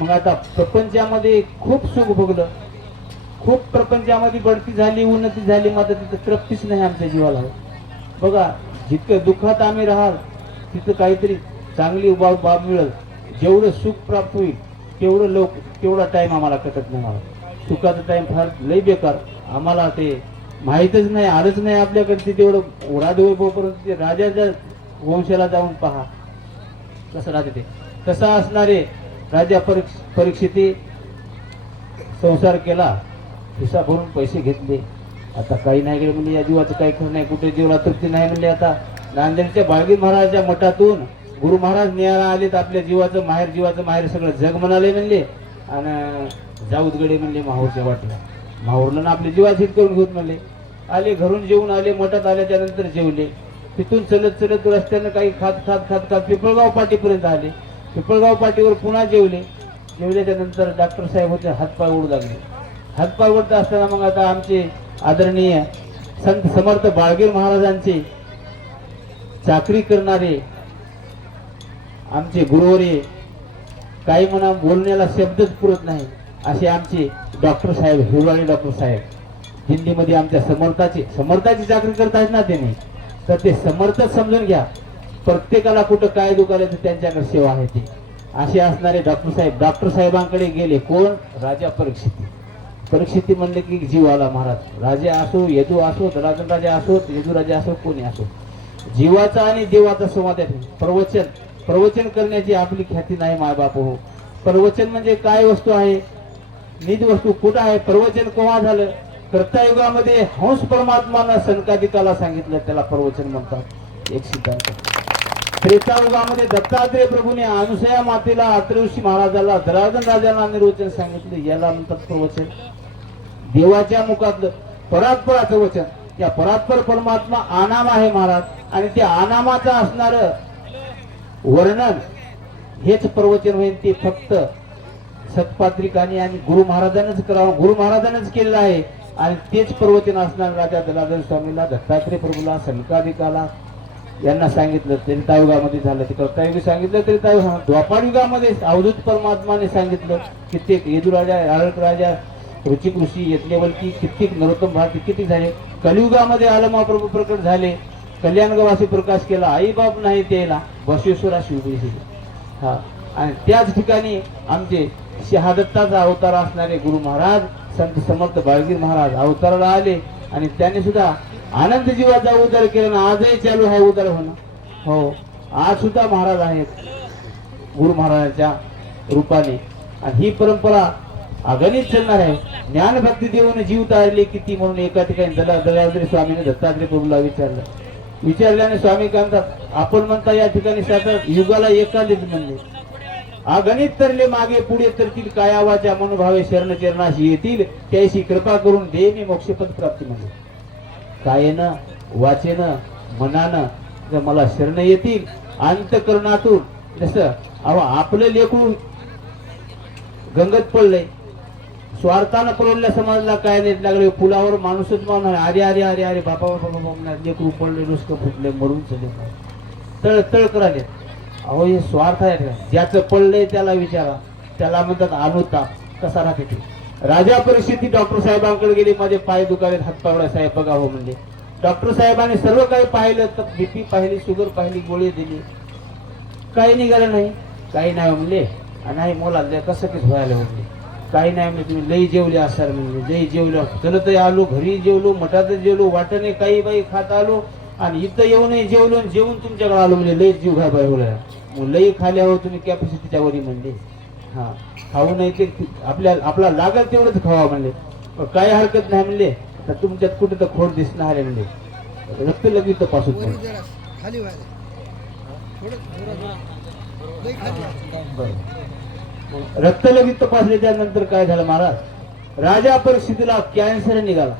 मग आता प्रपंचामध्ये खूप सुख भोगलं, खूप प्रपंचामध्ये बढती झाली, उन्नती झाली, मात्र तिथं तृप्तीच नाही आमच्या जीवाला. बघा जितकं दुःखात आम्ही राहाल तिथं काहीतरी चांगली बाब मिळेल. जेवढं सुख प्राप्त होईल तेवढा टाइम आम्हाला कटत नाही. मला सुखाचा टाइम फार लय बेकार, आम्हाला ते माहीतच नाही, आलंच नाही आपल्याकडे. ते तेवढं ओढाधोपर्यंत ते राजाच्या वंशाला जाऊन पहा कसं राहते ते. तसा असणारे राजा परीक्षिती संसार केला, खिसा भरून पैसे घेतले. आता काही नाही गेले म्हणजे या जीवाचं काही खरं नाही, कुठे जीवाला तृप्ती नाही म्हणले. आता नांदेडच्या बाळगी महाराजाच्या मठातून गुरु महाराज न्यायला आलेत. आपल्या जीवाचं माहेर सगळं जग म्हणाले म्हणले. आणि जाऊत गडे म्हणले माहूरच्या वाटेला. माहूरला ना आपले जीवाचीत करून घेऊन म्हणले. आले, घरून जेवून आले, मठात आल्याच्या नंतर जेवले. तिथून चलत रस्त्यानं काही खात पिपळगाव पाटीपर्यंत आले. पिपळगाव पाटीवर पुन्हा जेवल्याच्या नंतर डॉक्टर साहेब होते, हातपाय ओढू लागले. हातपाय ओढत असताना मग आता आमचे आदरणीय संत समर्थ बाळगीर महाराजांचे चाकरी करणारे आमचे गुरुवरे, काही म्हणा बोलण्याला शब्दच पुरत नाही असे आमचे डॉक्टर साहेब, हिरवाळे डॉक्टर साहेब, हिंदीमध्ये आमच्या समर्थाची चाकरी करतायत ना त्यांनी, तर ते समर्थच समजून घ्या. प्रत्येकाला कुठं काय दुखायला तर त्यांच्याकडे सेवा आहे ते असे असणारे डॉक्टर साहेबांकडे गेले. कोण? राजा परीक्षिती म्हणले की जीव आला महाराज. राजा असो, यदू असो, धराधन राजा असो, यदू राजा असो, कोणी असो, जीवाचा आणि देवाचा संवाद आहे. प्रवचन करण्याची आपली ख्याती नाही मायबाप हो. प्रवचन म्हणजे काय वस्तू आहे? निज वस्तू कुठं आहे? प्रवचन केव्हा झालं? कर्तायुगामध्ये हंस परमात्मानं सनकादिकाला सांगितलं, त्याला प्रवचन म्हणतात. एक सिद्धांत. त्रेतायुगामध्ये दत्तात्रेय प्रभूने अनुसया मातेला, अत्रेऋषी महाराजाला, धराधन राजाला निर्वचन सांगितलं, याला म्हणतात प्रवचन. देवाच्या मुखातलं परात्पराचं वचन. त्या परात्पर परमात्मा आनाम आहे महाराज, आणि त्या आनामाचं असणार वर्णन हेच प्रवचन होईल. ते फक्त सत्पात्रिकांनी आणि गुरु महाराजांनाच करावं, गुरु महाराजांनाच केलेलं आहे. आणि तेच प्रवचन असणार राजा दलाधर स्वामीला, दत्तात्रेय प्रभूला, सनकादिकाला यांना सांगितलं. त्रेतायुगामध्ये झालं. ते कर्तायुगी सांगितलं, त्रेतायुग. द्वापार युगामध्ये अवधूत परमात्माने सांगितलं. कित्येक यदुराजा, आळक राजा, रुचिक ऋषी, यज्ञवल्की, कित्येक नरोत्तम भारती किती झाले. कलियुगामध्ये आलं महाप्रभू प्रकट झाले. कल्याणगवासी प्रकाश केला. आई बाप नाही त्याला, बसवेश्वरा शिवबी. हा, आणि त्याच ठिकाणी आमचे शहादत्ताचा अवतार असणारे गुरु महाराज संत समर्थ बाळगीर महाराज अवताराला आले. आणि त्यांनी सुद्धा आनंद जीवाचा उद्धार केला ना. आजही चालू आहे उद्धार होणं. हो, आज सुद्धा महाराज आहेत गुरु महाराजांच्या रूपाने. आणि ही परंपरा अगणित चालणार आहे. ज्ञान भक्ती देऊन जीव तारले किती म्हणून एका ठिकाणी दलाधरी स्वामीने दत्तात्रेय प्रभूला विचारल्याने स्वामी काय म्हणतात, आपण म्हणता या ठिकाणी सात युगाला एकालेच म्हणले. अगणित तरले मागे पुढे तरतील कायावाच्या मनोभावे शरण चरणाशी येतील, त्याशी कृपा करून दे मी मोक्षपद प्राप्ती. म्हणजे कायेनं, वाचेनं, मनानं जर मला शरण येतील, अंतकरणातून जसं आपलं लेकरू गंगत पडलंय, स्वार्थानं पळवल्या समाजाला काय नाही लागले, पुलावर माणूसच म्हणणार अरे अरे अरे अरे बाबा बाबा लेकरू पडले, नुसकं फुटले, मरून चले, तळ तळ कराले. अहो हे स्वार्थ आहे का? ज्याचं पडलंय त्याला विचारा, त्याला म्हणतात अनुताप. कसा राहते ते? राजा परिस्थिती डॉक्टर साहेबांकडे गेली, माझे पाय दुखावेत, हातपावडा साहेब बघा हो म्हणले. डॉक्टर साहेबांनी सर्व काही पाहिलं, तर बीपी पाहिली, शुगर पाहिली, गोळी दिली, काही निघालं नाही. काही नाही म्हणले. नाही मोला कसं कसं व्हायला म्हणले. काही नाही म्हणजे तुम्ही लई जेवले असाल म्हणजे. लई जेवलो, चलत आलो, घरी जेवलो, मठातच जेवलो, वाटणे काही बाई खात आलो, आणि इथं येऊनही जेवलो, जेवून तुमच्याकडे आलो म्हणजे लई जीव घ्या बाई बोला. लई खाल्यावर तुम्ही कॅपॅसिटीच्या वरी म्हणले. हा, खाऊ नाही ते आपला लागत तेवढंच खावा म्हणले. काही हरकत नाही म्हणले. तर तुमच्यात कुठे तर खोड दिसणार म्हणले. रक्त लगेच तपासून रक्त लगेच तपासले. त्यानंतर काय झालं महाराज, राजा परिस्थितीला कॅन्सर निघाला.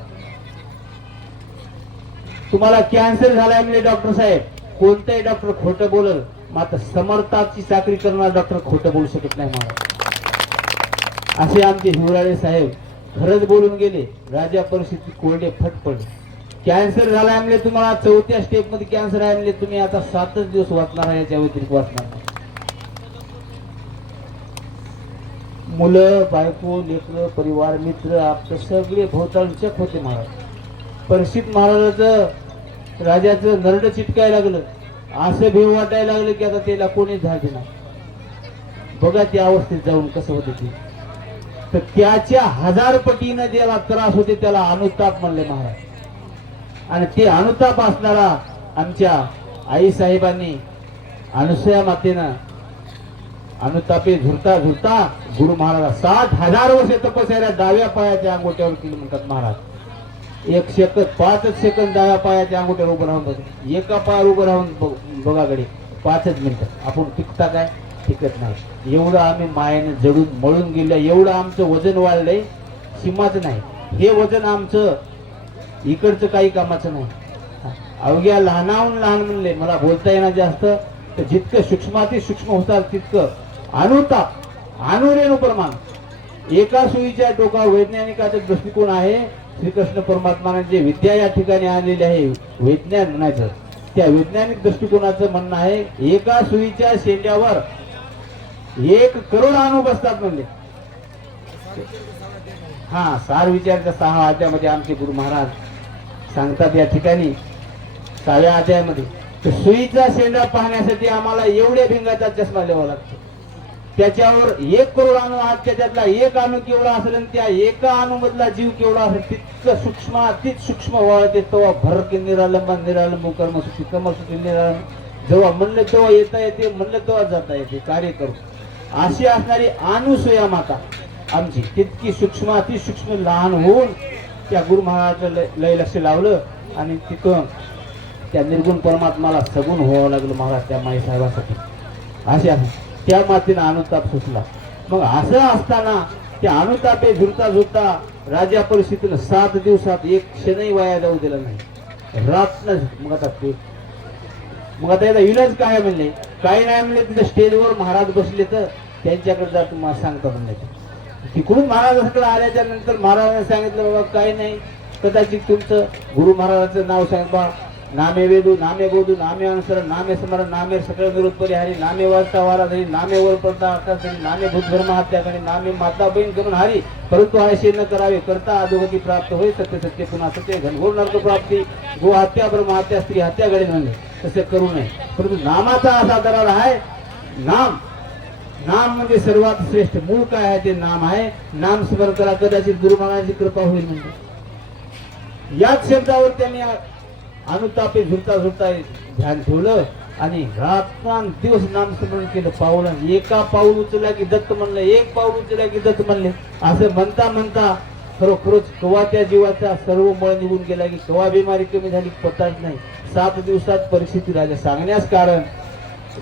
तुम्हाला कॅन्सर झालाय म्हणजे डॉक्टर साहेब, कोणताही डॉक्टर खोटं बोलल, मात्र समर्थाची चाकरी करणारा डॉक्टर खोटं बोलू शकत नाही महाराज. असे आमचे हिवराळे साहेब खरंच बोलून गेले. राजा परिस्थिती कोरडे फट पडले. कॅन्सर झालाय म्हणजे तुम्हाला 4थ्या स्टेप मध्ये कॅन्सर आहे म्हणजे तुम्ही आता 7च दिवस वाचणार आहे, याच्या व्यतिरिक्त वाचणार नाही. मुलं, बायको, लेकर, परिवार, मित्र, आपले सगळे भोवताळचक होते महाराज. परिस्थित महाराजाचं राजाचं नरड चिटकायला लागलं. असं भीव वाटायला लागलं की आता त्याला कोणीच झाले नाही. बघा त्या अवस्थेत जाऊन कसं होते ते. तर त्याच्या 1000 पटीनं ज्याला त्रास होते त्याला अनुताप म्हणले महाराज. आणि ते अनुताप असणारा आमच्या आई साहेबांनी अनुसया मातेनं अनुतापे झुरता झुरता गुरु महाराज 60,000 वर्ष तपस्या डाव्या पायाच्या अंगोट्यावर केली म्हणतात महाराज. 1 सेकंद 5 सेकंद डाव्या पायाच्या अंगोट्यावर उभं राहून एका पायावर उभं राहून बघा गडी 5 मिनिटं. आपण टिकता काय? टिकत नाही. एवढं आम्ही मायेने जडून मळून गेलं, एवढं आमचं वजन वाढलंय सीमाच नाही. हे वजन आमचं इकडचं काही कामाचं नाही. अवघ्या लहानाहून लहान म्हणले मला बोलता येणार जास्त, तर जितकं सूक्ष्माती सूक्ष्म होतात तितकं अनुताप अनुरेणू प्रमाण. एका सुईच्या डोकावर वैज्ञानिकाचा दृष्टिकोन आहे. श्रीकृष्ण परमात्माने जे विद्या या ठिकाणी आणलेली आहे वैज्ञानिक म्हणायचं, त्या वैज्ञानिक दृष्टिकोनाचं म्हणणं आहे एका सुईच्या शेंड्यावर 1 करोड अणु बसतात म्हणले. हा सार विचाराच्या 6 अध्यायामध्ये आमचे गुरु महाराज सांगतात या ठिकाणी 6व्या अध्यायामध्ये. तर सुईचा शेंडा पाहण्यासाठी आम्हाला एवढ्या भिंगाचा चष्मा द्यावा लागतो. त्याच्यावर 1 करोड अणु आहेत. त्याच्यातला 1 अणु केवढा असेल आणि त्या एका अणु मधला जीव केवढा असेल तितकं सूक्ष्म अतिच सूक्ष्म वळते. तेव्हा भर की निरालंब निरालंब कर्मसुखी कर्मसुखी निरालंब. जेव्हा म्हणलं तेव्हा येता येते, म्हणलं तेव्हा जाता येते. कार्य करू अशी असणारी अनुसया माता आमची तितकी सूक्ष्म अति सूक्ष्म लहान होऊन त्या गुरु महाराजाचं लय लक्ष लावलं आणि तिथं त्या निर्गुण परमात्माला सगुण व्हावं लागलं महाराज त्या माई साहेबासाठी. असे त्या मातीनं अनुताप सुचला. मग असं असताना त्या अनुतापे झुरता झुरता राजा परिस्थितीनं 7 दिवसात एक क्षणही वाया जाऊ दिला नाही. रात मग आता याचा इलाज काय म्हणले, काही नाही म्हणले. तिथे स्टेजवर महाराज बसले तर त्यांच्याकडे जा तुम्हाला सांगता म्हणले. तिकडून महाराजांकडे आल्याच्या नंतर महाराजांनी सांगितलं बाबा काही नाही, कदाचित तुमचं गुरु महाराजांचं नाव सांग बा. नामे वेदू नामे बोधू नामे अनुसर नामे स्मरण नामे सकळ विरोध परिहारी नामे वार्ता वारा धरी नामे वर पडता आकाश नामे भूत धर्म हत्याकडे नामे माता बहीण गमन हारी परंतु आयशे न करावे करता अधोगती प्राप्त होई. सत्य सत्य पुन्हा सत्य घनघोर नरक प्राप्ती गो हत्या ब्रह्म हत्या स्त्री हत्या घडे म्हणले तसे करू नये. परंतु नामाचा असा दरार आहे. नाम नाम म्हणजे सर्वात श्रेष्ठ. मूळ काय आहे ते नाम आहे. नाम स्मरण करा कदाचित गुरु महाराजांची कृपा होईल म्हणजे. याच शब्दावर त्यांनी अनुतापे झुरता झुरता ध्यान ठेवलं आणि रात्रं दिवस नामस्मरण केलं. पाऊल एका पाऊल उचलला की दत्त म्हणलं, 1 पाऊल उचलला की दत्त म्हणले. असं म्हणता म्हणता खरोखरच कवा त्या जीवाचा सर्व मळ निघून गेला की कवा बिमारी कमी झाली पत्ताच नाही. 7 दिवसात परिस्थिती राजा सांगण्यास कारण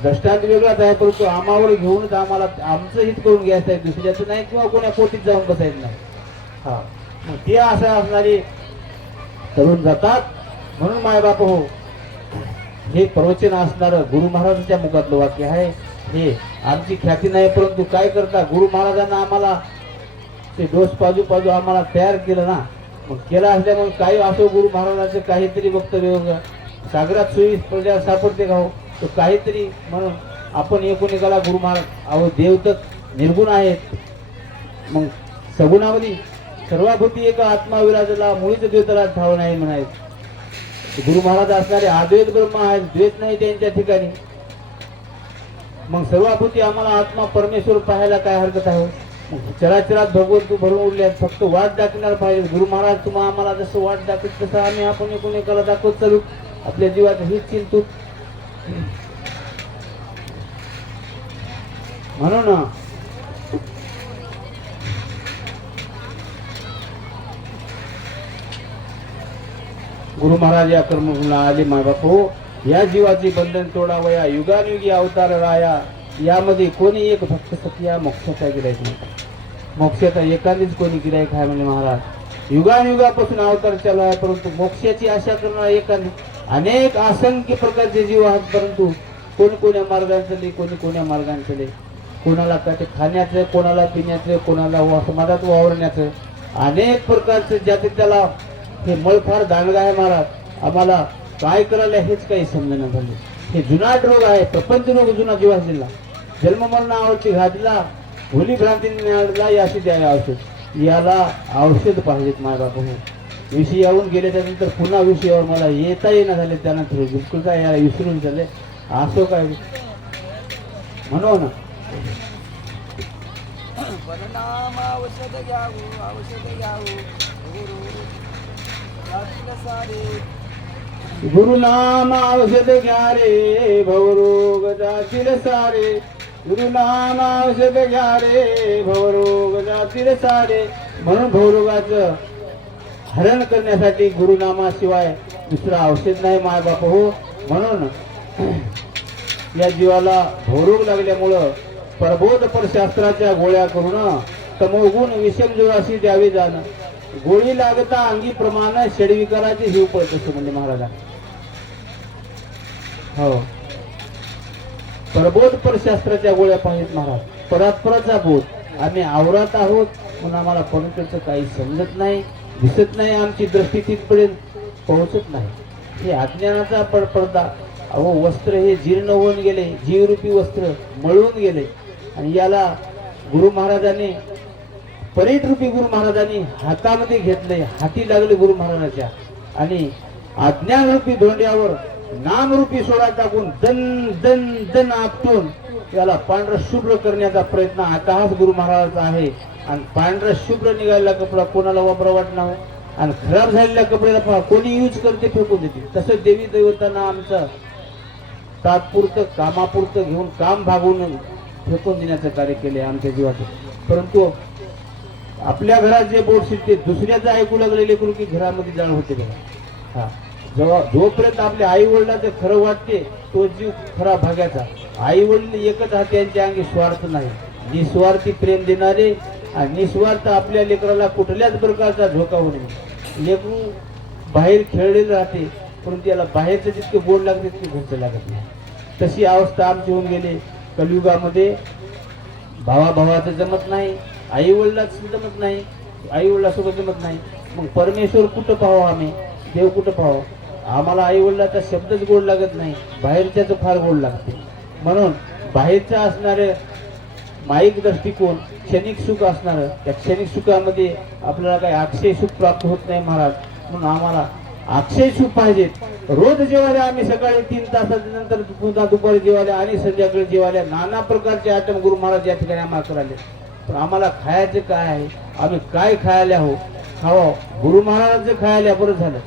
दृष्टांत वेगळाच आहे, परंतु आम्हावर घेऊनच आम्हाला आमचं हित करून घ्यायचं आहे, दुसऱ्याचं नाही किंवा कोण्या पोटीत जाऊन बसायचं नाही. हा मग ते असं असणारे तरुण जातात. म्हणून मायबाप हो हे प्रवचन असणार गुरु महाराजांच्या मुखातलं वाक्य आहे. हे आमची ख्याती नाही, परंतु काय करता गुरु महाराजांना आम्हाला ते डोस पाजू आम्हाला तयार केलं ना. मग केलं असल्यामुळे काही असो गुरु महाराजांचं काहीतरी वक्तव्य सागरात सोयी प्रजा सापडते का हो, तो काहीतरी म्हणून आपण एकोणीकाला गुरु महाराज अहो देव तर निर्गुण आहेत. मग सगुणामध्ये सर्वाभूती एका आत्मा विराजला मुळीच देवतला ठाव नाही म्हणायचं. गुरु महाराज असणारे अद्वैत ब्रह्म आहेत, द्वैत नाही त्यांच्या ठिकाणी. मग सर्वाभूती आम्हाला आत्मा परमेश्वर पाहायला काय हरकत आहे. चराचरात भगवंत भरून उरले, फक्त वाट दाखवणार पाहिजे. गुरु महाराज तुम्हाला आम्हाला जसं वाट दाखवत तसं आम्ही आपण एकोणीकाला दाखवत चालू. आपल्या जीवाचं हीच चिंतू. म्हणून गुरु महाराज या कर्मभूमीला आले. मायबाप हो या जीवाचे बंधन तोडावया युगानुयुगी अवतार राया. यामध्ये कोणी एक भक्त सखिया मोक्षाचा गिरायक नाही. मोक्षाचा एकानेच कोणी गिरायक आहे म्हणजे महाराज. युगानुयुगापासून अवतार चालू आहे, परंतु मोक्षाची आशा करणारा एकाने. अनेक असंख्य प्रकारचे जीव आहेत, परंतु कोण कोण्या मार्गाने चालले, कोणी कोण्या मार्गाने चालले. कोणाला काय खाण्याचं, कोणाला पिण्याचं, कोणाला समाजात वावरण्याचं, अनेक प्रकारचं ज्याचे त्याला हे मळफार दांडगा आहे महाराज. आम्हाला काय करायला हेच काही समजणं झालं. हे जुनाट रोग आहे, प्रपंच रोग जुना जीवासलेला. जन्ममरणावरती घातला भोली भ्रांतीने आणला याशी द्यायला औषध. याला औषध पाहिजेत मायबाप. विषयावरून गेल्याच्या नंतर पुन्हा विषयावर मला येता येणं झाले. त्यानंतर बिलकुल काय याला विसरून झाले असो काय. म्हणून वननाम औषध घ्यावू गुरु जातील सारे गुरुनाम औषध घ्या रे भवरोग जातील सारे. गुरुनाम औषध घ्या रे भवरोग जातील सारे. म्हणून भवरोगाचं हरण करण्यासाठी गुरुनामाशिवाय दुसरं औषध नाही माय बाप हो. म्हणून या जीवाला भवरोग लागल्यामुळं प्रबोध शास्त्राच्या गोळ्या करून तमोगुण विषम जोराशी द्यावी जाणं. गोळी लागता अंगी प्रमाण षडविकाराची जीव पडत असं म्हणजे महाराजा. हो प्रबोध शास्त्राच्या गोळ्या पाहिजेत महाराज. परात्पराचा बोध आम्ही आवरात आहोत म्हणून आम्हाला पवित्रचं काही समजत नाही, दिसत नाही, आमची दृष्टी तिथपर्यंत पोहोचत नाही. हे अज्ञानाचा पडदा. अहो वस्त्र हे जीर्ण होऊन गेले, जीवरूपी वस्त्र मळून गेले आणि याला गुरु महाराजांनी परीटरूपी गुरु महाराजांनी हातामध्ये घेतले, हाती लागले गुरु महाराजांच्या आणि अज्ञानरूपी धोंड्यावर नामरूपी सोडा टाकून दन दन दन आपटून याला पांढरा शुभ्र करण्याचा प्रयत्न आता हाच गुरु महाराजांचा आहे. आणि पांढरा शुभ्र निघालेला कपडा कोणाला वापरा वाटणार आणि खराब झालेल्या कपड्याला कोणी यूज करते फेकून देते. तसं देवी दैवतांना आमचं तात्पुरतं कामापुरतं घेऊन काम भागवून फेकून देण्याचं कार्य केले आमच्या जीवाचं. परंतु आपल्या घरात जे बोट शिकते दुसऱ्याचं ऐकू लागलेले करू की घरामध्ये जाळ होते बघा. हा जेव्हा जोपर्यंत आपल्या आई वडिलांचं खरं वाटते तो जीव खरा भाग्याचा. आई वडील एकच हा त्यांच्या अंगी स्वार्थ नाही, निस्वार्थी प्रेम देणारे आणि निस्वार्थ आपल्या लेकराला कुठल्याच प्रकारचा धोका होऊ नये. लेकरू बाहेर खेळलेलं राहते परंतु याला बाहेरचं जितके गोड लागते तितके घरचं लागत नाही. तशी अवस्था आमची होऊन गेली. कलियुगामध्ये भावाभावाचं जमत नाही, आई वडिलाचं जमत नाही, आई वडिलासोबत जमत नाही. मग परमेश्वर कुठं पाहावं, आम्ही देव कुठं पाहावं. आम्हाला आई वडिलाचा शब्दच गोड लागत नाही, बाहेरच्याच फार गोड लागते. म्हणून बाहेरचं असणारे माईक दृष्टिकोन क्षणिक सुख असणार, त्या क्षणिक सुखामध्ये आपल्याला काही अक्षय सुख प्राप्त होत नाही महाराज. म्हणून आम्हाला अक्षय सुख पाहिजे. रोज जेवायला आम्ही सकाळी 3 तासानंतर पुन्हा दुपारी जेवायला आणि संध्याकाळी जेवायला नाना प्रकारचे आयटम गुरु महाराज या ठिकाणी आम्हाला करायले. पण आम्हाला खायचं काय आहे, आम्ही काय खायला हो खावा गुरु महाराजांचं खायला बरं झालं.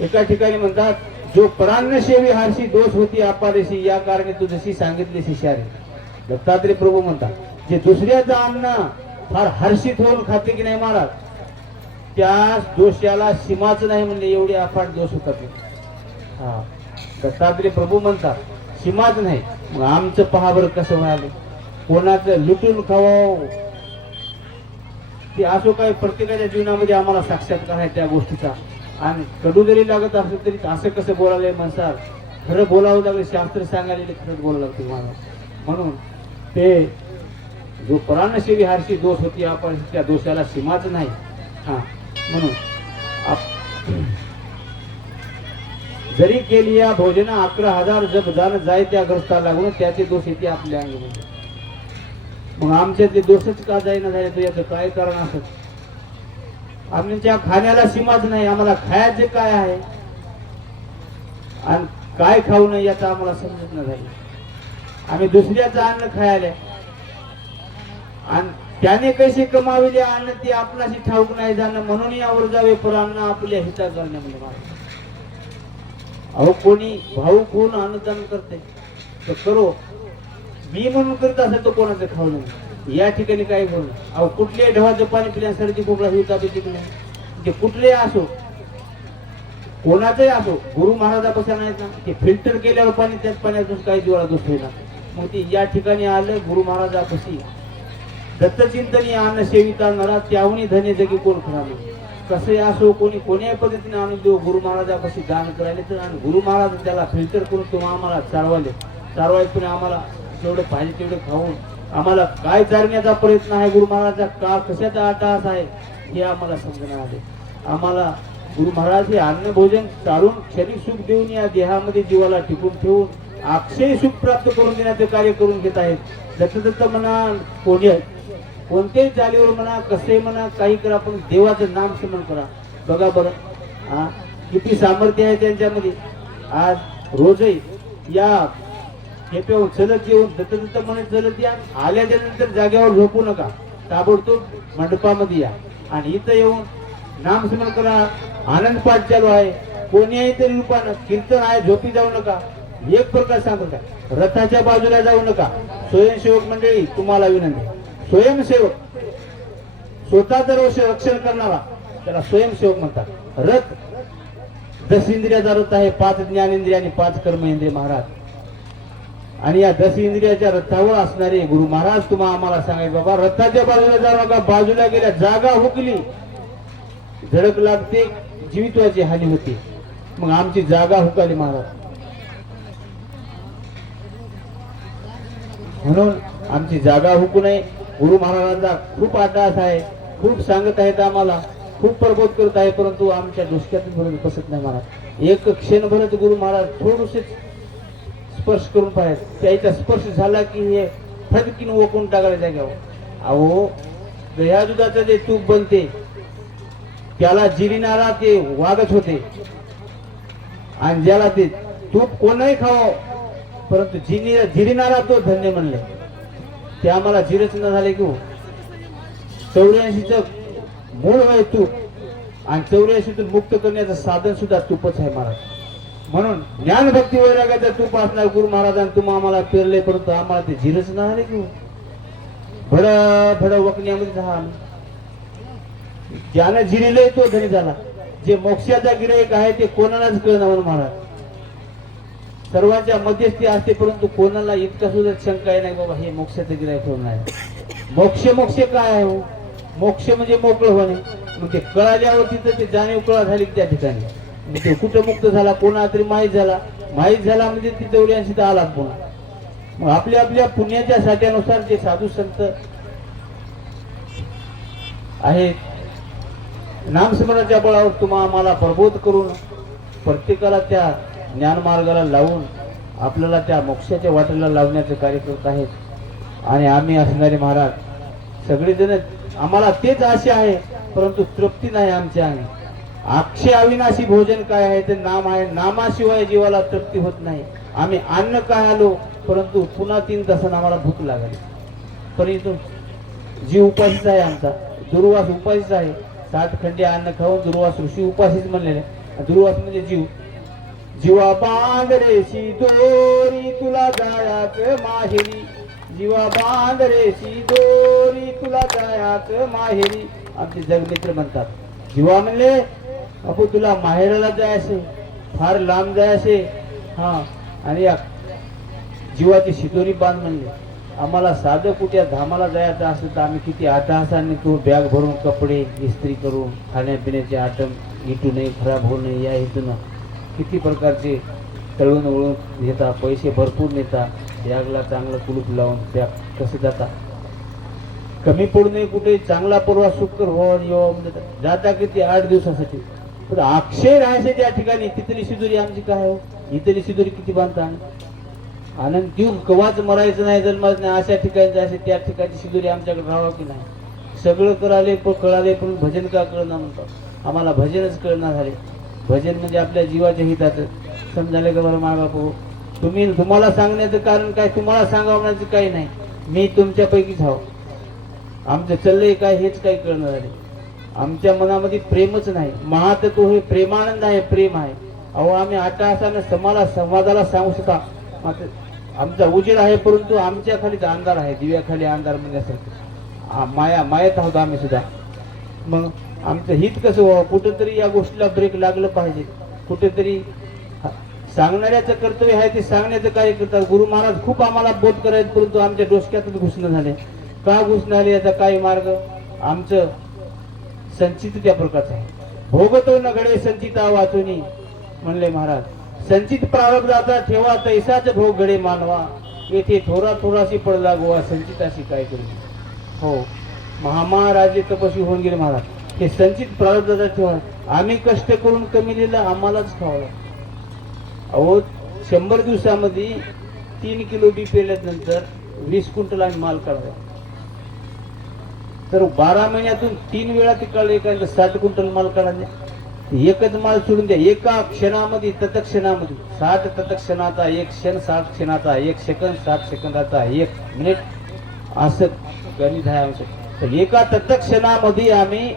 एका ठिकाणी म्हणतात जो प्राण सेवी हर्षी दोष होती अपारेशी या कारणे तू जशी सांगितली शिष्यारे. दत्तात्रय प्रभू म्हणतात जे दुसऱ्याचं अन्न फार हर्षित होऊन खाते की नाही महाराज त्या दोषाला सीमाच नाही म्हणले, एवढे अफाट दोष होतात. हा दत्तात्रय प्रभू म्हणतात सीमाच नाही. मग आमचं पहा बरं कसं व्हायला. कोणाचं लुटून खावावं ते असो काही प्रत्येकाच्या जीवनामध्ये आम्हाला साक्षात्कार आहे त्या गोष्टीचा. आणि कडू जरी लागत असेल तरी असं कसं बोलायला म्हणतात, खरं बोलावं लागेल, शास्त्र सांगायला खरंच बोलावं लागते मला. म्हणून ते जो प्राणसेवी हर्षी दोष होती आपण त्या दोषाला सीमाच नाही. हा म्हणून जरी केली या भोजन 11,000 जप जाण जाय त्या ग्रस्ता लागून त्याचे दोष येते आपल्या अंगामध्ये. मग आमच्यातले दोषच का जाईना झाले तर याचं काय कारण असत. आमच्या खाण्याला सीमाच नाही, आम्हाला खायचे काय आहे आणि काय खाऊ नये याचं आम्हाला समजत नाही झालं. आम्ही दुसऱ्याचं अन्न खायला आणि त्याने कसे कमाविले अन्न ते आपणाशी ठाऊक नाही जाणं म्हणून यावर जावे परांना आपल्या हिता करण्यामध्ये मार्ग. अहो कोणी भाऊ कोण अन्नदान करते तर करो, मी म्हणून करत असेल तो कोणाचं खाऊ नये. या ठिकाणी काय बोलणं. अहो कुठल्याही ढवाचं पाणी पिल्या सर्दी खोकला हिवता पिकले ते कुठले असो कोणाचंही असो गुरु महाराजापासून नाहीत ना ते फिल्टर केल्यावर पाणी त्याच पाण्यातून काही जीवाला दोष होईना. मग ते या ठिकाणी आलं गुरु महाराजापाशी दत्तचिंतनी अन्न सेविता नरा त्याहूनही धन्य जगी कोण खरा नाही. कसे असो कोणी कोण्याही पद्धतीने आणून देऊ गुरु महाराजापाशी दान करायला तर आणि गुरु महाराज त्याला फिल्टर करून तुम्हाला आम्हाला चारवायचं आम्हाला जेवढं पाहिजे तेवढं खाऊन आम्हाला काय चारण्याचा प्रयत्न आहे गुरु महाराजचा का कशाचा अट्टहास आहे हे आम्हाला समजणार आहे. आम्हाला गुरु महाराज हे अन्न भोजन चालून क्षणिक सुख देऊन या देहामध्ये जीवाला टिकून ठेवून अक्षय सुख प्राप्त करून देण्याचे कार्य करून घेत आहेत. दत्त म्हणा कोणत्याही चालीवर म्हणा कसे म्हणा काही करा पण देवाचं नाम स्मरण करा. बघा बरं हा किती सामर्थ्य आहे त्यांच्यामध्ये. आज रोजही या खेप्यावर चलत येऊन दत्त म्हणे चलत या आल्याच्या नंतर जाग्यावर झोपू नका. ताबडतोब मंडपामध्ये या आणि इथं येऊन नामस्मरण करा. आनंद पाठ चालू आहे. कोणीही तरी रूपानं कीर्तन आहे. झोपी जाऊ नका. एक प्रकार सांगतो का, रथाच्या बाजूला जाऊ नका. स्वयंसेवक मंडळी तुम्हाला विनंती, स्वयंसेवक स्वतःचं रक्षण करणारा त्याला स्वयंसेवक म्हणतात. रथ 10 इंद्रियाचा रथ आहे. 5 ज्ञानेंद्रिय आणि 5 कर्मेंद्रिय महाराज. आणि या 10 इंद्रियाच्या रथावर असणारे गुरु महाराज तुम्हाला आम्हाला सांगायचं, बाबा रथाच्या बाजूला जाऊ नका. बाजूला गेल्या जागा हुकली, धडक लागते, जीवितवाची हानी होते. मग आमची जागा हुकाली महाराज. म्हणून आमची जागा हुकू नये. गुरु महाराजांचा खूप अट्टहास आहे. खूप सांगत आहेत आम्हाला, खूप प्रबोध करत आहे, परंतु आमच्या डोसक्यातून भरून बसत नाही महाराज. एक क्षणभरच गुरु महाराज थोडेसे स्पर्श करून पाहायचे. त्याचा स्पर्श झाला की हे फटकीन ओकून टाकायला जाग्यावर. अहो दह्या दुधाचं जे तूप बनते त्याला जिरिणारा ते वागत होते आणि ज्याला ते तूप कोणही खावं परंतु जिरिणारा तो धन्य म्हणले. ते आम्हाला जिरच न झाले की 84चं मूळ आहे तूप आणि 84तून मुक्त करण्याचं साधन सुद्धा तूपच आहे महाराज. म्हणून ज्ञान भक्ती वैराग्याचं तूप असणार गुरु महाराजांनी तुम्ही आम्हाला पेरले, परंतु आम्हाला ते जिरच न झाले की भड भड वकण्यामध्ये झाला. ज्यानं जिरिले तो धनी झाला. जे मोक्षाचा गिराईक आहे ते कोणालाच कळणार म्हणून महाराज. सर्वांच्या मध्यस्थी असते, परंतु कोणाला इतका सुद्धा शंका नाही बाबा हे मोक्षाचं गिराईक होणार आहे. मोक्ष काय आहे हो? मोक्ष म्हणजे मोकळ होणे. मग ते कळाल्यावर तिथं ते जाणीव कळा झाली त्या ठिकाणी. मग ते कुठं मुक्त झाला कोणा तरी माहीत झाला म्हणजे तिथं एवढ्यांशी आला पुन्हा. मग आपल्या आपल्या पुण्याच्या साठ्यानुसार जे साधू संत आहेत नामस्मरणाच्या बळावर तुम्हा आम्हाला प्रबोध करून प्रत्येकाला त्या ज्ञान मार्गाला लावून आपल्याला त्या मोक्षाच्या वाटेला लावण्याचे कार्य करत आहेत. आणि आम्ही असणारे महाराज सगळेजण आम्हाला तेच आशे आहे, परंतु तृप्ती नाही आमच्या अंगी. अक्षय अविनाशी भोजन काय आहे ते नाम आहे. नामाशिवाय जीवाला तृप्ती होत नाही. आम्ही अन्न काय आलो, परंतु पुन्हा 3 तासांना आम्हाला भूक लागली. परंतु जीव उपाशीच आहे आमचा. दुर्वास उपाशीच आहे. 60 खंडी अन्न खाऊन दुर्वास ऋषी उपाशीच म्हणलेले. दुर्वास म्हणजे जीव. जीवा बांधरेशी दोरी तुला जायाच माहेरी. जीवा बांधरेशी दोरी तुला जायाच माहेरी. आमचे जगमित्र म्हणतात. जीवा म्हणले अपू तुला माहेराला जायचे, फार लांब जायचे. हा आणि या जीवाची शिदोरी बांध म्हणले. आम्हाला साधं कुठ्या धामाला जायचं असेल तर आम्ही किती अट्टहासाने तो बॅग भरून कपडे इस्त्री करून खाण्यापिण्याचे आटम इटू नये, खराब होऊ नये या हेतून किती प्रकारचे तळून वळून घेता. पैसे भरपूर नेता. बॅगला चांगलं कुलूप लावून बॅग कसं जाता. कमी पडू नये कुठे. चांगला परवा शुक्र जाता किती 8 दिवसासाठी. पण अक्षय राहायचे त्या ठिकाणी तिथली शिदोरी आमची काय हो. इथली शिदोरी किती बांधता. आनंद देऊन कवाच मरायचं नाही, जन्माच नाही अशा ठिकाणी जायचे. त्या ठिकाणी शिदोरी आमच्याकडे राहावं की नाही. सगळं कळाले पण कळाले, पण भजन का कळणार म्हणतात. आम्हाला भजनच कळणार झाले. भजन म्हणजे आपल्या जीवाच्या हिताचं समजाले का बरं माय बापू. तुम्हाला सांगण्याचं कारण काय, तुम्हाला सांगावण्याचं काही नाही. मी तुमच्यापैकीच हाव. आमचं चाललंय काय हेच काही कळणार झाले. आमच्या मनामध्ये प्रेमच नाही. महातत्व हे प्रेमानंद आहे, प्रेम आहे. अहो आम्ही अट्टहासानं समाजाला सांगू शकता मात्र आमचा उजेड आहे, परंतु आमच्या खालीच अंधार आहे. दिव्याखाली अंधार म्हणण्यासारखं मायेत आहोत आम्ही सुद्धा. मग आमचं हित कसं व्हावं. कुठंतरी या गोष्टीला ब्रेक लागलं पाहिजे. कुठेतरी सांगणाऱ्याचं कर्तव्य आहे ते सांगण्याचं कार्य करतात. गुरु महाराज खूप आम्हाला बोध करायचे, परंतु आमच्या डोसक्यातच घुसणं झाले. का घुसणं झाले याचा काही मार्ग आमचं संचित त्या प्रकारचं आहे. भोगतो न घडे संचिता वाचुनी म्हणले महाराज. संचित प्रारब्धाचा ठेवा तैसाच भोग घडे मानवा. येथे थोरा थोराशी पडला गोवा संचिताशी काय करू. हो महाराजे तपस्वी होऊन गेले महाराज. हे संचित प्रारब्धाचा ठेवा. आम्ही कष्ट करून कमी लिहिलं आम्हालाच खावं. अहो 100 दिवसामध्ये 3 किलो बी पेल्यानंतर 20 क्विंटल आम्ही माल काढला. तर 12 महिन्यातून 3 वेळा ते काढले का 60 क्विंटल माल काढायला. एकच माल सोडून द्या. एका क्षणामध्ये तत्क्षणामध्ये 60 तत्क्षणाचा 1 क्षण, 60 क्षणाचा 1 सेकंद, 60 सेकंदाचा 1 मिनिट असं गणित आहे आमचं. तर एका तत्क्षणामध्ये आम्ही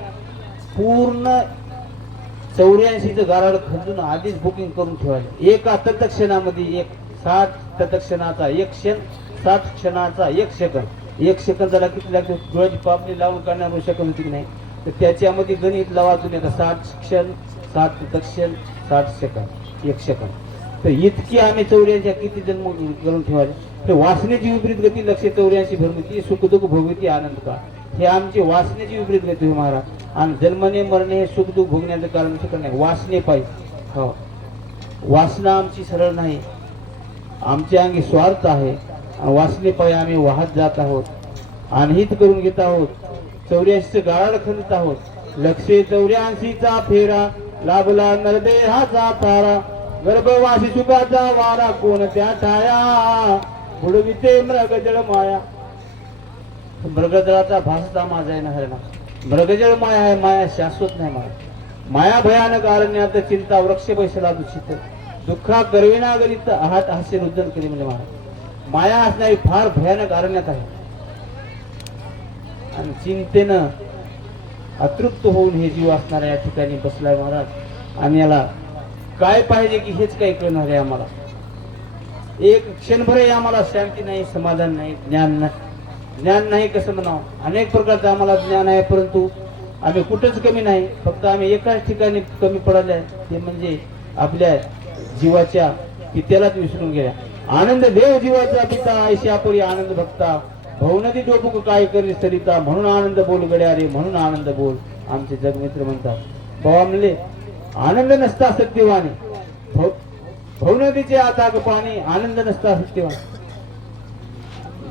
पूर्ण 84चं गाराड खंदून आधीच बुकिंग करून ठेवायचं. एका तत्क्षणामध्ये एक 60 तत्क्षणाचा एक क्षण, 60 क्षणाचा एक सेकंद. एक सेकंदाला किती लागते? डोळ्याची पापणी लावून काढणार सेकंद होती की नाही? तर त्याच्यामध्ये गणित लावा तुम्ही का 60 क्षण, 60 तत्क्षण, 60 सेकंद, एक सेकंद. तर इतकी आम्ही 84 किती जन्म करून ठेवायचे. तर वासनेची विपरीत गती लक्ष 84 भरमिती सुखदुःख भोगवती आनंद का. हे आमची वासनेची विपरीत गती महाराज. आणि जन्मने मरणे हे सुखदुःख भोगण्याचं कारण शिकत नाही. वासने पाहिजे. हो, वासना आमची सरळ नाही. आमच्या अंगी स्वार्थ आहे. वासने पाहिजे आम्ही वाहत जात आहोत. अनहित करून घेत आहोत. 84चं गाळाड खणत आहोत. लक्ष 84चा फेरा लाभला नरदेहाचा तारा. गर्भवासी सुखाचा वारा कोणत्या ठाया. बुडविते मृगजळ माया. मृगजळाचा भासता माझा आहे ना हरणा. मृगजळ माया आहे. माया शाश्वत नाही. माया भयानक अरण्यात चिंता वृक्ष बैसला दूषित. दुःखा करविना गणित आहात हास्य रुद्धन केले म्हणजे महाराज. माया असणारी फार भयानक अरण्यात आहे. आणि चिंतेनं अतृप्त होऊन हे जीव असणारा या ठिकाणी बसलाय महाराज. आणि याला काय पाहिजे की हेच काही कळणार आहे आम्हाला. एक क्षणभरही आम्हाला शांती नाही, समाधान नाही, ज्ञान नाही. ज्ञान नाही कसं म्हणावं. अनेक प्रकारचं आम्हाला ज्ञान आहे, परंतु आम्ही कुठंच कमी नाही. फक्त आम्ही एकाच ठिकाणी कमी पडले आहे, ते म्हणजे आपल्या जीवाच्या पित्यालाच विसरून गेल्या. आनंद देव जीवाचा पिता ऐशापुरी आनंद भक्ता. भवनदी डोबुक काय करी सरिता. म्हणून आनंद बोल गड्या रे, म्हणून आनंद बोल. आमचे जगमित्र म्हणतात बाबा म्हणले आनंद नसता सत्यवाणी. भवनदीचे आताक पाणी आनंद नसता सत्यवाणी.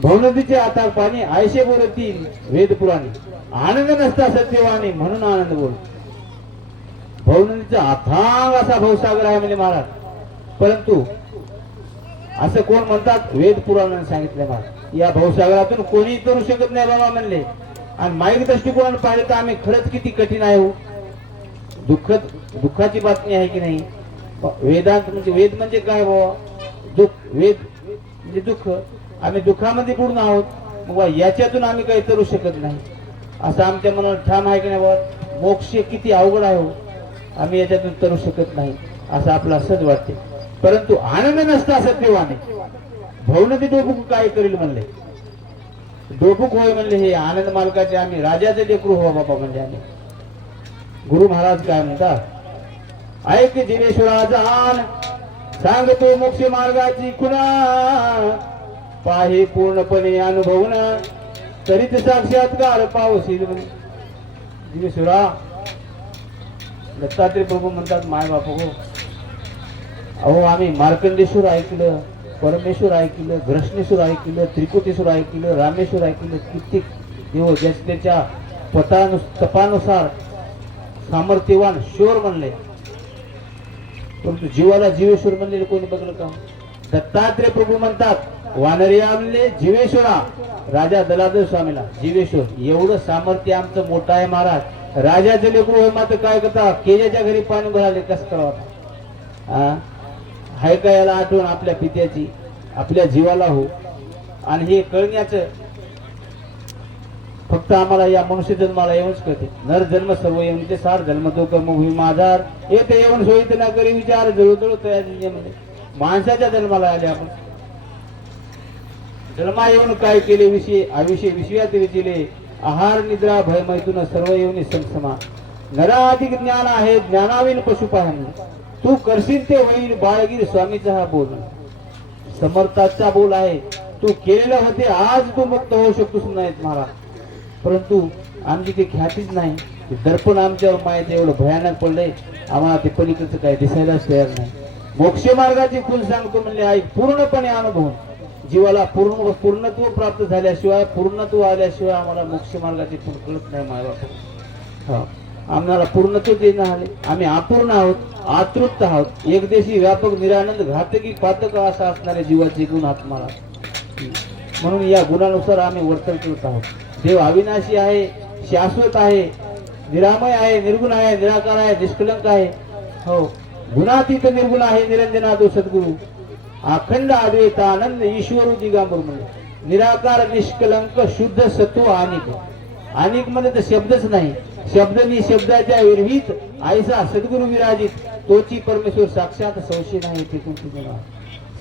भवनदीचे आताक पाणी आयशे बोलतील वेद पुराणी. आनंद नसता सत्यवाणी म्हणून आनंद बोल. भवनदीचा अथांग असा भवसागर आहे म्हणजे महाराज. परंतु असं कोण म्हणतात वेद पुराणाने सांगितलं महाराज. या भवसागरातून कोणी करू शकत नाही बाबा म्हणले. आणि माईक दृष्टिकोनाने पाहिलं तर आम्ही खरंच किती कठीण आहे हो. दुःखाची बातमी आहे की नाही. वेदांत म्हणजे वेद म्हणजे काय बाबा. दुःख वेद म्हणजे दुःख. आम्ही दुःखामध्ये पूर्ण आहोत. मग याच्यातून आम्ही काही करू शकत नाही असं आमच्या मनाला ठाम आहे की नाही बाबा. मोक्ष किती अवघड आहे हो. आम्ही याच्यातून करू शकत नाही असं आपला सहज वाटते. परंतु आनंद नसता सत्यवाने. भवनदी डोबुक काय करील म्हणले. डोबुक होय म्हणले हे आनंद मालकाचे आम्ही राजाचे लेकरू हो बाबा म्हणजे आम्ही. गुरु महाराज काय म्हणतात ऐक जिनेश्वरा जाण सांगतो मोक्ष मार्गाची खुणा. पाहे पूर्णपणे अनुभवून तरीच साक्षात्कार पावशील. जिनेश्वरा दत्तात्रय प्रभू म्हणतात माय बाप हो. अहो आम्ही मार्कंडेश्वर ऐकलं, परमेश्वर ऐकलं, घृष्णेश्वर ऐकलं, त्रिकुटेश्वर ऐकलं, रामेश्वर ऐकलं. कित्येक देव ज्याच्या तपानुसार सामर्थ्यवान श्वर म्हणले. परंतु जीवाला जीवेश्वर म्हणलेले कोणी बघलं का. दत्तात्रय प्रभू म्हणतात वानरिया म्हणले जीवेश्वरा. राजा दलादर स्वामीला जीवेश्वर. एवढं सामर्थ्य आमचं मोठं आहे महाराज. राजाचे लेकरू होय मात्र काय करता केल्याच्या घरी पाणी भराले कसं करावं. हाय का याला आठवण आपल्या पित्याची आपल्या जीवाला हो. आणि हे कळण्याचं फक्त आम्हाला या मनुष्य जन्माला येऊनच कळते. नर जन्म सर्व येऊन ते सार जन्म तो कर्मभूमी माझार. येते येऊन सोयीत ना करी विचार जळू तयार. माणसाच्या जन्माला आले आपण. जन्मा येऊन काय केले विषय आविषय विषयात विचिले. आहार निद्रा भय मैथून सर्व येऊन समसमा. नरा अधिक ज्ञान आहे ज्ञानाविन पशुपाहन. तू करशील ते होईल बाळगीर स्वामीचा हा बोल. समर्थाचा बोल आहे. तू केलेलं होते आज तू मुक्त होऊ शकतोस नाहीत महाराज. परंतु आमची ते ख्यातीच नाही. दर्पण आमच्यावर माहिती एवढं भयानक पडलंय आम्हाला ते पलीकडचं काय दिसायलाच तयार नाही. मोक्ष मार्गाची फुल सांगतो म्हणले आई पूर्णपणे अनुभव. जीवाला पूर्णत्व प्राप्त झाल्याशिवाय पूर्णत्व आल्याशिवाय आम्हाला मोक्ष मार्गाची फुल कळत नाही माझ्या. आम्हाला पूर्णत्व देणं आले. आम्ही अपूर्ण आहोत, आतृप्त आहोत. एकदेशी व्यापक निरानंद घातकी पातक असा असणाऱ्या जीवाचे गुण आत मला. म्हणून या गुणानुसार आम्ही वर्तन करत आहोत. देव अविनाशी आहे, शाश्वत आहे, निरामय आहे, निर्गुण आहे, निराकार आहे, निष्कलंक आहे. हो गुणातीत निर्गुण आहे निरंजनादो सद्गुरु. अखंड अद्वैत आनंद ईश्वर दिगांबर म्हणले. निराकार निष्कलंक शुद्ध सत्व आणि अनेक मध्ये तर शब्दच नाही. शब्दनी शब्दाच्या विरहित आईसा सद्गुरु विराजित तोची परमेश्वर साक्षात संशय नाही तिथून तिथून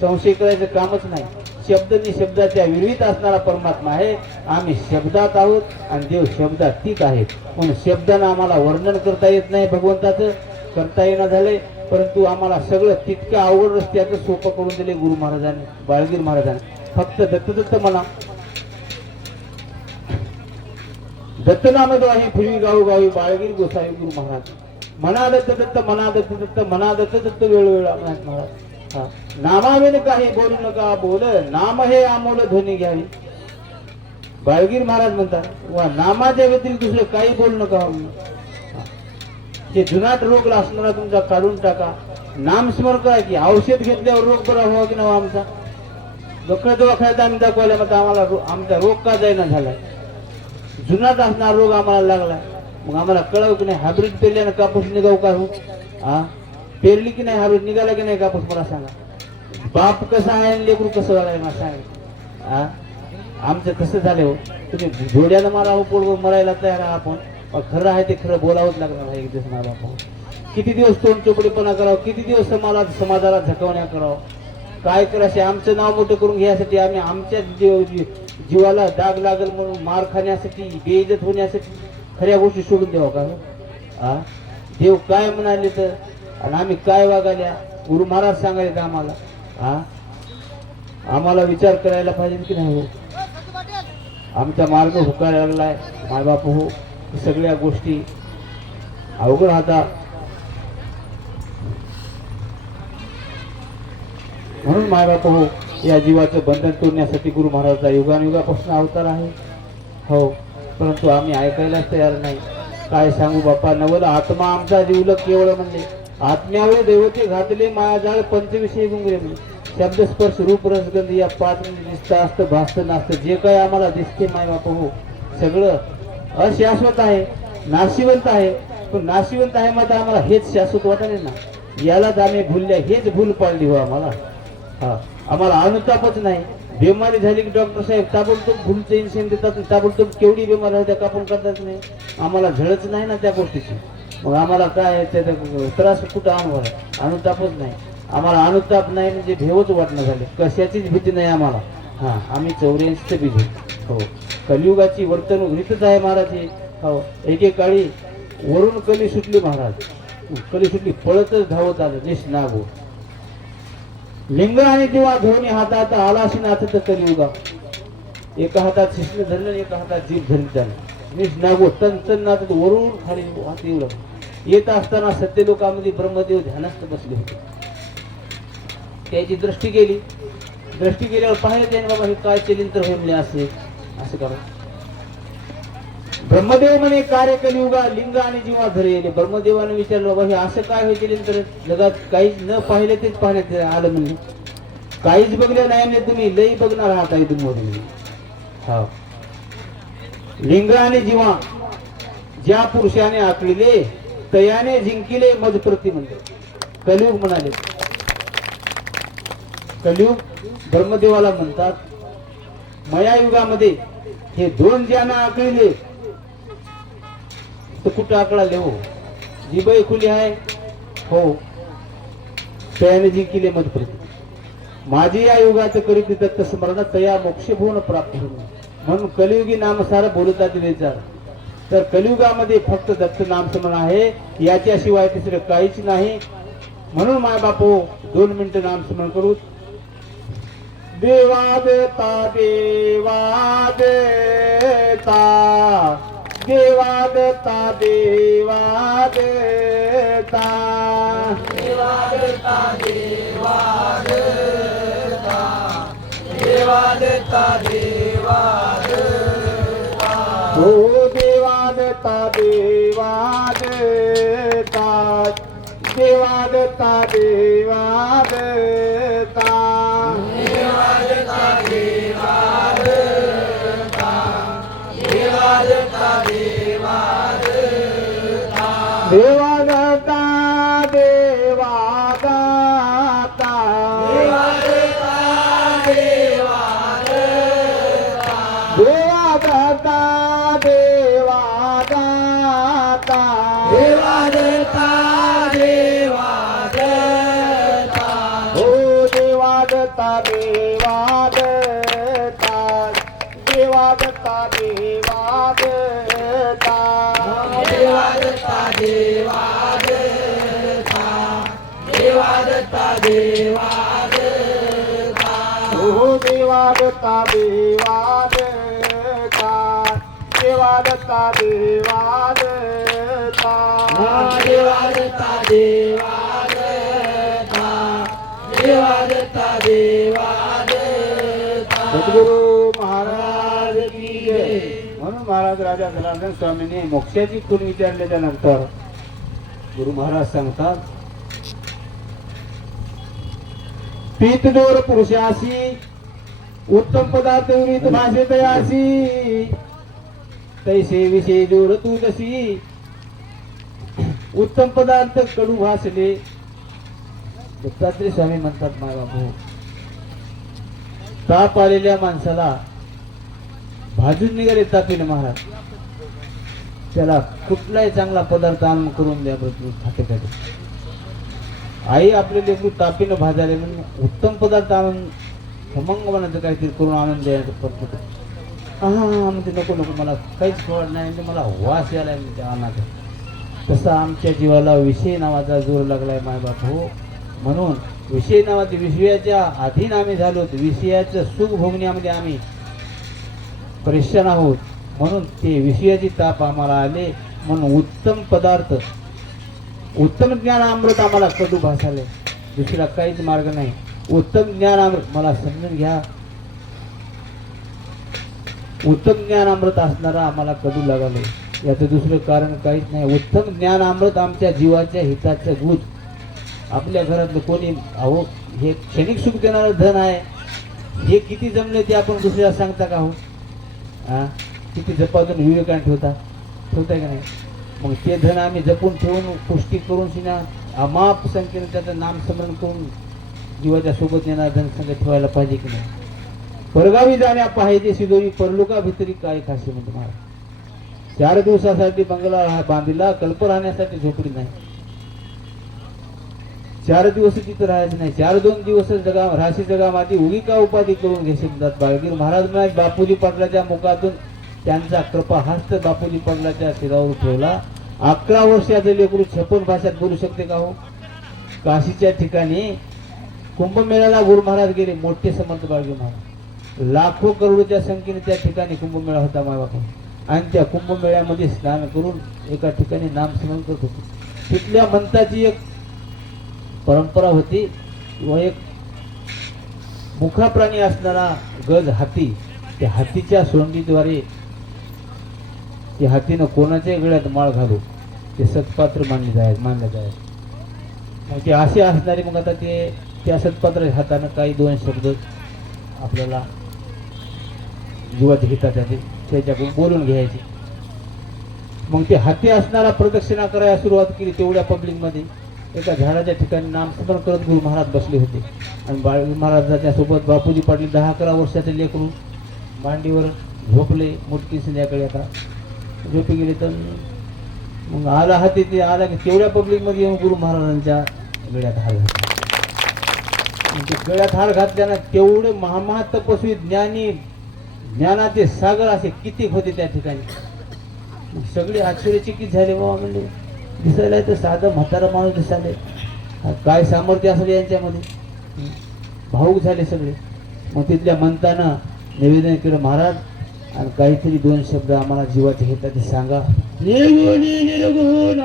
संशय करायचं कामच नाही. शब्दनी शब्दाच्या विरहित असणारा परमात्मा आहे. आम्ही शब्दात आहोत आणि देव शब्दातीत आहे. म्हणून शब्दानं आम्हाला वर्णन करता येत नाही भगवंताचं, करता येणं झालंय. परंतु आम्हाला सगळं तितकं अवघड रस्त्याचं सोपं करून दिले गुरु महाराजांनी, बाळगीर महाराजांनी. फक्त दत्त म्हणा, दत्त नामद्वारे फिरवी गावोगावी बाळगीर गोसावी गुरु महाराज. मना दत्त मना दत्त मना दत्त वेळोवेळ महाराज. नामावेन काही बोलू नका, बोल नाम हे अमोल ध्वनी घ्यावी. बाळगीर महाराज म्हणतात वा नामाच्या व्यतिरिक्त दुसरं काही बोलू नका. हे जुनाट रोग असणारा तुमचा काढून टाका. नाम स्मरण करा की औषध घेतल्यावर रोग बरा व्हावा की नवा. आमचा डॉक्टर दवाखान्यात आम्ही दाखवल्या मग आम्हाला आमचा रोग का जाईना झालाय. जुनाट असणारा रोग आम्हाला लागलाय. मग आम्हाला कळव की नाही हायब्रिड पेरल्यानं कापूस निघाव का हो. पेरली की नाही हायब्रिड निघाला की नाही कापूस मला सांगा. बाप कसा आहे लेकरू कसं वागाय मला सांगा. आमचं कसं झालं हो. तुम्ही जोड्यानं मला हो पोळग मरायला तयार आपण. खरं आहे ते खरं बोलावंच लागणार एक दिवस मला बापा. किती दिवस तोंड चोपडेपणा करावं, किती दिवस समाजाला झकवण्या करावं. काय करायचे आमचं नाव मोठं करून घ्यायसाठी आम्ही आमच्या जीवाला दाग लागल म्हणून मार खाण्यासाठी बेइज्जत होण्यासाठी खऱ्या गोष्टी सोडून द्यावं का. देव काय म्हणाले तर आणि आम्ही काय वागाल्या. गुरु महाराज सांगायचे आम्हाला. आम्हाला विचार करायला पाहिजे की नाही हो. आमचा मार्ग हुकायला लागलाय मायबाप हो. सगळ्या गोष्टी अवघड राहतात. म्हणून मायबाप हो या जीवाचं बंधन तोडण्यासाठी गुरु महाराजचा युगानुयुगापासून अवतार आहे हो. परंतु आम्ही ऐकायलाच तयार नाही. काय सांगू बाप्पा. नवल आत्मा आमचा जीवलक केवळ म्हणले. आत्म्यावर देवते घातले मायाजाळ पंचविषयी गुंगरे म्हणले. शब्द स्पर्श रूप रसगंध या 5 दिसतं असतं भासतं नासतं. जे काय आम्हाला दिसते मायबाप हो सगळं अशाश्वत आहे, नाशिवंत आहे. पण नाशिवंत आहे मात्र आम्हाला हेच शाश्वत वाटायले ना. यालाच आम्ही भूलल्या, हेच भूल पाडली हो आम्हाला. आम्हाला अनुतापच नाही. बिमारी झाली की डॉक्टर साहेब ताबडतोब भूलचं इंजेक्शन देतात. ताबडतोब केवढी बिमारी होत्या कापून करतात नाही. आम्हाला झळच नाही ना त्या गोष्टीची. मग आम्हाला काय त्याचा त्रास कुठं अनुभव अनुतापच नाही. आम्हाला अनुताप नाही म्हणजे भेवच वाटणं झाले. कशाचीच भीती नाही आम्हाला. आम्ही 84 बीज हो. कलियुगाची वर्तणूक रीतच आहे महाराज. हो एकेकाळी वरून कली सुटली महाराज. कली सुटली पळतच धावत आलं निष्णागो. लिंग आणि दिवा दोन्ही हातात आलाशी नाचत कलियुगा. एका हातात शिष्ण धरलं एका हातात जीभ धरली झालं. निष्णागो तन तन नाचत वरून खाली हात येऊ लागला. येत असताना सत्य लोकांमध्ये ब्रह्मदेव ध्यानस्थ बसले होते. त्याची दृष्टी गेली. दृष्टी गेल्यावर पाहिलं त्याने बाबा हे काय चलिंतर होईल असे असं करा. ब्रह्मदेव म्हणे कार्य कलियुगा लिंग आणि जीवा धरेले. ब्रह्मदेवाने विचारलं बाबा हे असं काय होईल तर जगात काहीच न पाहिलं तेच पाहण्यात आलं म्हणजे. काहीच बघलं नाही म्हणजे तुम्ही लई बघणार आहात इथून मध्ये. हा लिंग आणि जीवा ज्या पुरुषाने आखलेले तयाने जिंकिले मज प्रति म्हणते. कलियुग म्हणाले. कलियुग ब्रह्मदेवाला म्हणतात. मया युगामध्ये हे दोन ज्यानं आखलेले तर कुठं आकळाले हो. जीबई खुली आहे हो. तयाने जिंकिले मज प्रति. माझी या युगाचं करीत दत्त स्मरण तया मोक्ष भुवन प्राप्त होईल. म्हणून कलियुगी नामसार बोलतात विचार. तर कलियुगामध्ये फक्त दत्त नामस्मरण आहे. याच्याशिवाय तिसरं काहीच नाही. म्हणून माय बापू 2 मिनिटं नामस्मरण करू. देवा देता देवा देता देवा देता देवा देता देवा देता देवा देता देवा देता देवा देता हो देवा देता देवा देता देवा देता देवा देता देवा देता देवा देता देवा देता देवा देता देवा दाता देवा दाता देवा देता देवा देता देवा दाता देवा देवा दत्ता देवा दत्ता देवा दत्ता देवा दत्ता देवा दत्ता देवा दत्ता देवा दत्ता हो देवा दत्ता देवा दत्ता देवा दत्ता देवा दत्ता देवा दत्ता देवा दत्ता देवा दत्ता देवा दत्ता सद्गुरु महाराज की जय. म्हणून महाराज राजा जनार्दन स्वामींनी मोक्षाची खूण विचारल्याच्या नंतर गुरु महाराज सांगतात पीतदोर पुरुषासी उत्तम पदार्थ उरीत भाषेत यासी तैसे विषय जोर तू तशी उत्तम पदार्थ कडू भासले. दत्तात्रय स्वामी म्हणतात माय बापू ताप आलेल्या माणसाला भाजून निघाले तापीने महाराज त्याला कुठलाही चांगला पदार्थ आणून करून द्या बरं खाते खाते. आई आपले लेकरू तापीनं भाजाले म्हणून उत्तम पदार्थ आणून खमंग मनाचं काहीतरी करून आणून द्यायचं पडतो. हा म्हणते नको नको मला काहीच फळ नाही म्हणजे मला वास यायला त्या अन्नाचा. तसा आमच्या जीवाला विषय नावाचा जोर लागलाय माय बाप हो. म्हणून विषय नावाचे विषयाच्या अधीन आम्ही झालो विषयाचं सुख भोगण्यामध्ये आम्ही परेशान आहोत. म्हणून ते विषयाची ताप आम्हाला आले म्हणून उत्तम पदार्थ उत्तम ज्ञान अमृत आम्हाला कडू भासाले. दुसरा काहीच मार्ग नाही. उत्तम ज्ञान अमृत मला समजून घ्या. उत्तम ज्ञान अमृत असणारा आम्हाला कडू लागले याचं दुसरं कारण काहीच नाही. उत्तम ज्ञान अमृत आमच्या जीवाच्या हिताचं गुज. आपल्या घरातलं कोणी अहो हे क्षणिक सुख देणारं धन आहे हे किती जमले ते आपण दुसऱ्याला सांगता का हो. हा किती जपातून विवेकान ठेवताय का नाही. मग ते धन आम्ही जपून ठेवून पुष्टी करून शिना अमाप संख्येने त्याचं नाम स्मरण करून जीवाच्या सोबत येणार धन संघ ठेवायला पाहिजे की नाही. परगावी जाण्या पाहिजे सिदोरी परलोका भितरी काय खाशी म्हणतो महाराज. 4 दिवसासाठी बंगला बांधला कल्प राहण्यासाठी झोपडी नाही. 4 दिवस तिथं राहायचं नाही. 4-2 दिवस जगा राशी जगामध्ये उगी का उपाधी करून घेशील. बाळगीर महाराज म्हणाले बापूजी पाटलाच्या मुखातून त्यांचा कृपा हस्त बापूजी पाटलाच्या शिरावर ठेवला. 11 वर्षाचे लेकरू 56 भाषात बोलू शकते का हो. काशीच्या ठिकाणी कुंभमेळ्याला गुरु महाराज गेले. मोठे समर्थ बाळगीर महाराज लाखो करोडच्या संख्येने त्या ठिकाणी कुंभमेळा होता माय बापू. आणि त्या कुंभमेळ्यामध्ये स्नान करून एका ठिकाणी नामस्मरण करत होते. तिथल्या मंत्राची एक परंपरा होती व एक मुखा प्राणी असणारा गज हाती. त्या हातीच्या सोंडीद्वारे त्या हातीनं कोणाच्याही गळ्यात माळ घालू ते सत्पात्र मानलं जाय. मग ते असे असणारे मग आता ते त्या सत्पात्र हातानं काही 2 शब्द आपल्याला जीवात घेतात त्याच्याकडून बोलून घ्यायचे. मग ते हाती असणारा प्रदक्षिणा करायला सुरुवात केली. तेवढ्या पब्लिकमध्ये एका झाडाच्या ठिकाणी नामस्मरण करत गुरु महाराज बसले होते. आणि बाळगीर महाराजांच्या सोबत बापूजी पाटील 10-11 वर्षाचे लेकरू मांडीवर झोपले. मोठी संध्याकाळी आता झोपी गेले. तर मग आला हाती ते आला की तेवढ्या पब्लिकमध्ये येऊन गुरु महाराजांच्या गळ्यात हार घातला. म्हणजे गळ्यात हार घातल्यानं तेवढे महामहा तपस्वी ज्ञानी ज्ञानाचे सागर असे किती होते त्या ठिकाणी. सगळे आश्चर्यचकित झाले. बाबा म्हणजे दिसायला तर साधं म्हातारा माणूस दिसाले काय सामर्थ्य असेल यांच्यामध्ये. भाऊक झाले सगळे. मग तिथल्या मंतानं निवेदन केलं महाराज आणि काहीतरी 2 शब्द आम्हाला जीवाचे घेतात सांगा. निर्गुणी निर्गुण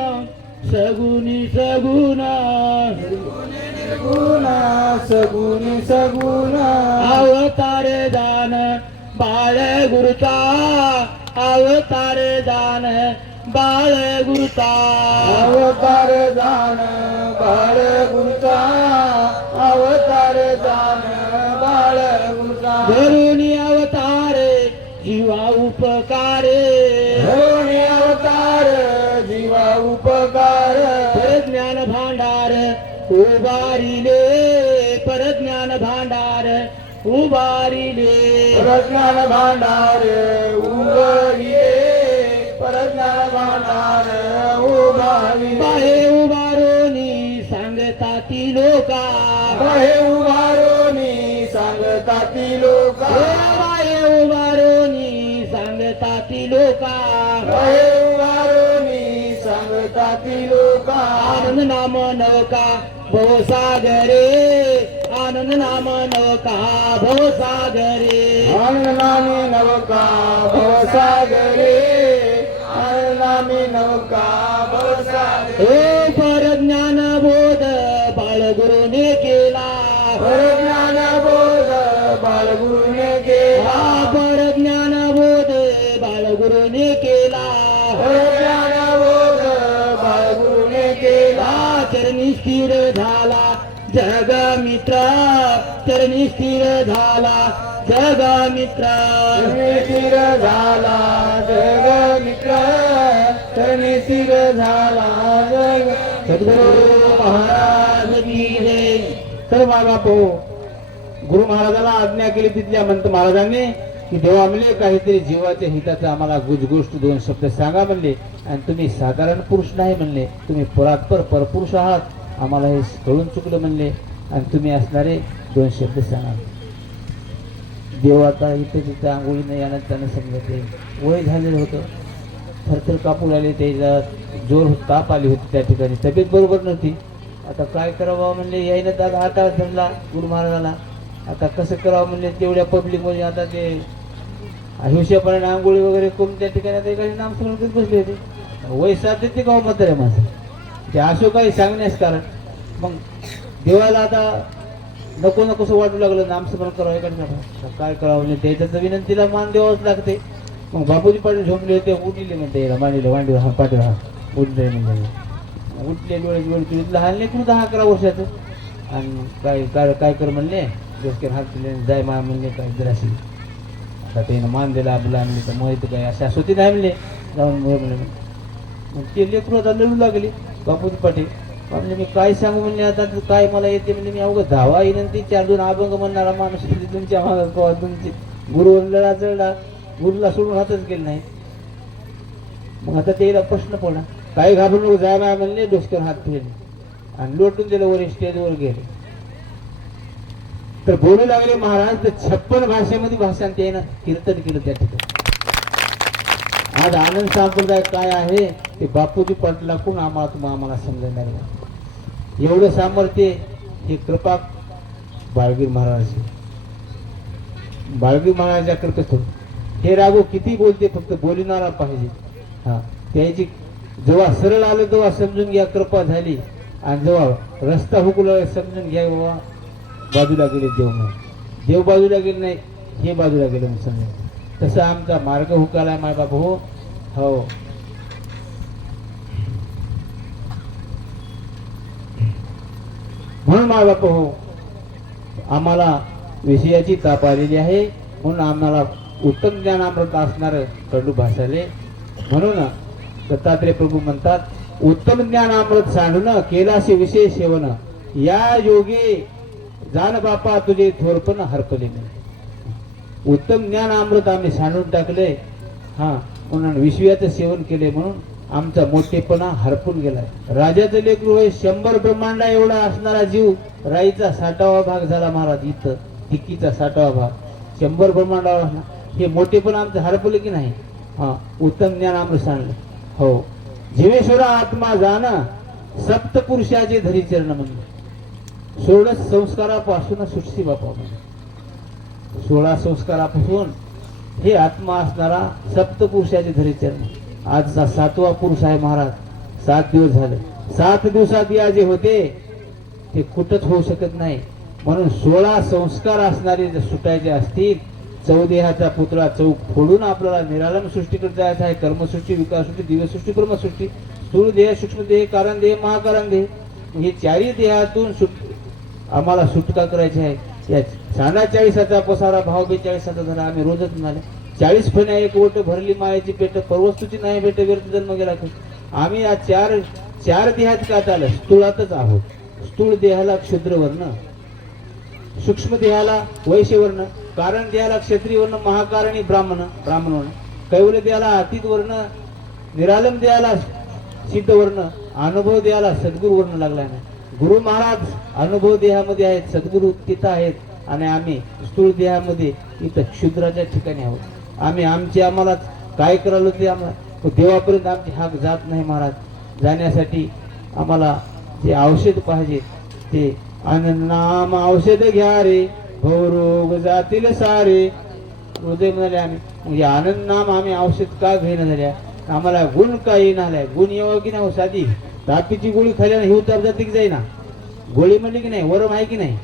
सगुणी सगुण सगुणी सगुण अवतारे दान बाळ गुरुता अवतारे दान बाळ गुरुता अवतार दान बाळ गुरुता अवतार दान बाळ गुरुता धरुणी अवतारे जीवा उपकारे धरुणी अवतार जीवा उपकार परज्ञान भांडार उभारिले परज्ञान भांडार उभारिले परज्ञान भांडार उभारिले परज्ञान भांडार उभारिले बाहे उभारोनी सांगता ती लोका बाहे उभारोनी सांगता सांगताती लोका वाये उभारोनी सांगताती लोका वारोनी सांगताती लोका आनंद नाम नौका भवसागरे आनंद नाम नौका भवसागरे आनंदामी नवका भवसागरे आनंदामी नवका भवसागरे हे परज्ञान बोध बाळगुरुने केला परज्ञान बोध बाळगुरुने केला परज्ञान बोध बाळगुरुने केला परज्ञान बोध बाळगुरुने केला चरणी स्थिर झाला जग मित्र चरणी स्थिर झाला जग मित्र स्थिर झाला जग मित्र तनी स्थिर झाला जग सद्गुरु महाराज की जय. तर बाबा पाहू गुरु महाराजाला आज्ञा केली तिथल्या मंत महाराजांनी की देवा म्हणले काहीतरी जीवाच्या हिताचं आम्हाला गोष्ट दोन शब्द सांगा म्हणले आणि तुम्ही साधारण पुरुष नाही म्हणले तुम्ही परात्पर परपुरुष आहात आम्हाला हे कळून चुकलं म्हणले आणि तुम्ही असणारे दोन शब्द सांगा. देव आता इथं तिथं आंघोळीनं यानं त्यानं समजत वय झालेलं होतं थरथर कापू लागले त्याला जोर ताप आली होती त्या ठिकाणी तब्येत बरोबर नव्हती. आता काय करावं म्हणले यायनं तर हातावर धरला गुरु महाराजाला आता कसं करावं म्हणले तेवढ्या पब्लिकमध्ये आता ते हिवशापणाने आंघोळी वगैरे करून त्या ठिकाणी आता एखादी नामस्मरण करत बसले होते वय साथ देते का म्हातारे माझं ते असो काही सांगण्यास कारण मग देवाला आता नको नकोसं वाटू लागलं नामस्मरण करावं एखाद्या काय करावं म्हणजे त्याच्या तर विनंतीला मान द्यावंच लागते. मग बापूजी पाटील झोपले होते उठले म्हणते याला मांडीला वांडीवर हा पाटील हा उठले म्हणजे उठले डोळे डोळे लहान लेकरू 10-11 वर्षाचं आणि काय कर म्हणले डोसक्यात हात दिले जाय मा म्हणले काय जराशी आता त्यानं मान दिला आपला म्हणले तर मग इथं काय शाश्वती नाही म्हणले जाऊन म्हणले मग ते लेकरू आता लढू लागले बापूजी पाटील म्हणले मी काय सांगू म्हणले आता काय मला येते म्हणजे मी अवघं धावा विनंती 4-2 अभंग म्हणणारा माणूस म्हणजे तुमच्या मागं तुमची गुरु लढा चढला गुरुला सोडून हातच गेलं नाही. मग आता त्याला प्रश्न पडला काही घाबरून नको जाय माय म्हणले डोसक्यावर हात फिरले आणि लोटून दिलं वर स्टेजवर गेले तर बोलू लागले महाराज तर 56 भाषेमध्ये भाषण त्यानं कीर्तन केलं त्या ठिकाणी. आज आनंद संप्रदाय काय आहे ते बापूजी पाटलाकडून आम्हाला समजणार नाही. एवढं सामर्थ्य हे कृपा बाळगीर महाराजांची बाळगीर महाराजा कृपेत हे रागो किती बोलते फक्त बोलणारा पाहिजे. हा त्याची जेव्हा सरळ आलं तेव्हा समजून घ्या कृपा झाली आणि जेव्हा रस्ता हुकला समजून घ्या बाबा बाजूला गेले देव बाजूला गेले नाही हे बाजूला गेले म्हणून समजा तसं आमचा मार्ग हुकालाय माय बाबा हो म्हणून माय बापा हो आम्हाला विषयाची ताप आलेली आहे म्हणून आम्हाला उत्तम ज्ञान अमृत असणार कडू भासाले म्हणून दत्तात्रय प्रभू म्हणतात उत्तम ज्ञान अमृत सांडणं केलासे विशेष सेवन या योगी जाण बापा तुझे थोरपण हरपले नाही. उत्तम ज्ञान अमृत आम्ही सांडून टाकले हा म्हणून विश्वाचं सेवन केले म्हणून आमचा मोठेपणा हरपून गेलाय. राजाचं लेकरू होय 100 ब्रह्मांडा एवढा असणारा जीव राईचा 60वा भाग झाला महाराज इथं तिकीचा 60वा भाग 100 ब्रह्मांडावर हे मोठेपण आमचं हरपलं की नाही. हा उत्तम ज्ञान अमृत सांडलं हो जीवेश्वरा आत्मा जाणा सप्तपुरुषाचे धरी चरण म्हणले 16 संस्कारापासून सुटसी बापा 16 संस्कारापासून हे आत्मा असणारा सप्तपुरुषाचे धरी चरण आजचा 7वा पुरुष आहे महाराज. 7 दिवस झाले 7 दिवसात या जे होते ते कुठंच होऊ शकत नाही म्हणून 16 संस्कार असणारे जर सुटायचे असतील चौदेहाचा पुतळा चौक फोडून आपल्याला निरालंब सृष्टीकडे जायचं आहे. कर्मसृष्टी विकाससृष्टी दिव्यसृष्टी ब्रह्मसृष्टी स्थूळ देह सूक्ष्म देह कारण देह महाकारण देह हे 4ही देहातून आम्हाला सुटका करायची आहे. या 46चा पसारा भाव 42चा झाला आम्ही रोजच म्हणाले 40 फण्या एक ओट भरली मायेची पेट परवस्तूची नाही भेट व्यर्थ जन्म गेला. आम्ही या चार देहात का चाललं स्थूळातच आहोत. स्थूळ देहाला क्षुद्र वर्ण सूक्ष्म देहाला वैश्य वर्ण कारण देहाला क्षत्रिय वर्ण महाकारणी ब्राह्मण वर्ण कैवल्य देहाला अतीत वर्ण निरालम देहाला सिद्ध वर्ण अनुभव देहाला सद्गुरु वर्ण लागला नाही. गुरु महाराज अनुभव देहामध्ये आहेत सद्गुरु तिथं आहेत आणि आम्ही स्थूल देहामध्ये इथं क्षुद्राच्या ठिकाणी आहोत. आम्ही आम्हाला काय करायला ते आम्हाला देवापर्यंत आमची हाक जात नाही महाराज. जाण्यासाठी आम्हाला जे औषध पाहिजे ते आनंदनाम औषध घ्या रे भवरोग जातील सारे. हृदय म्हणाले आम्ही म्हणजे आनंद नाम आम्ही औषध का घेणं झाल्या. आम्हाला गुण काही नाही. गुण येऊ की नाही साधी तापीची गोळी खाल्याने ही उतार जाते की जाईना. गोळी म्हणली की नाही वरम आहे की नाही.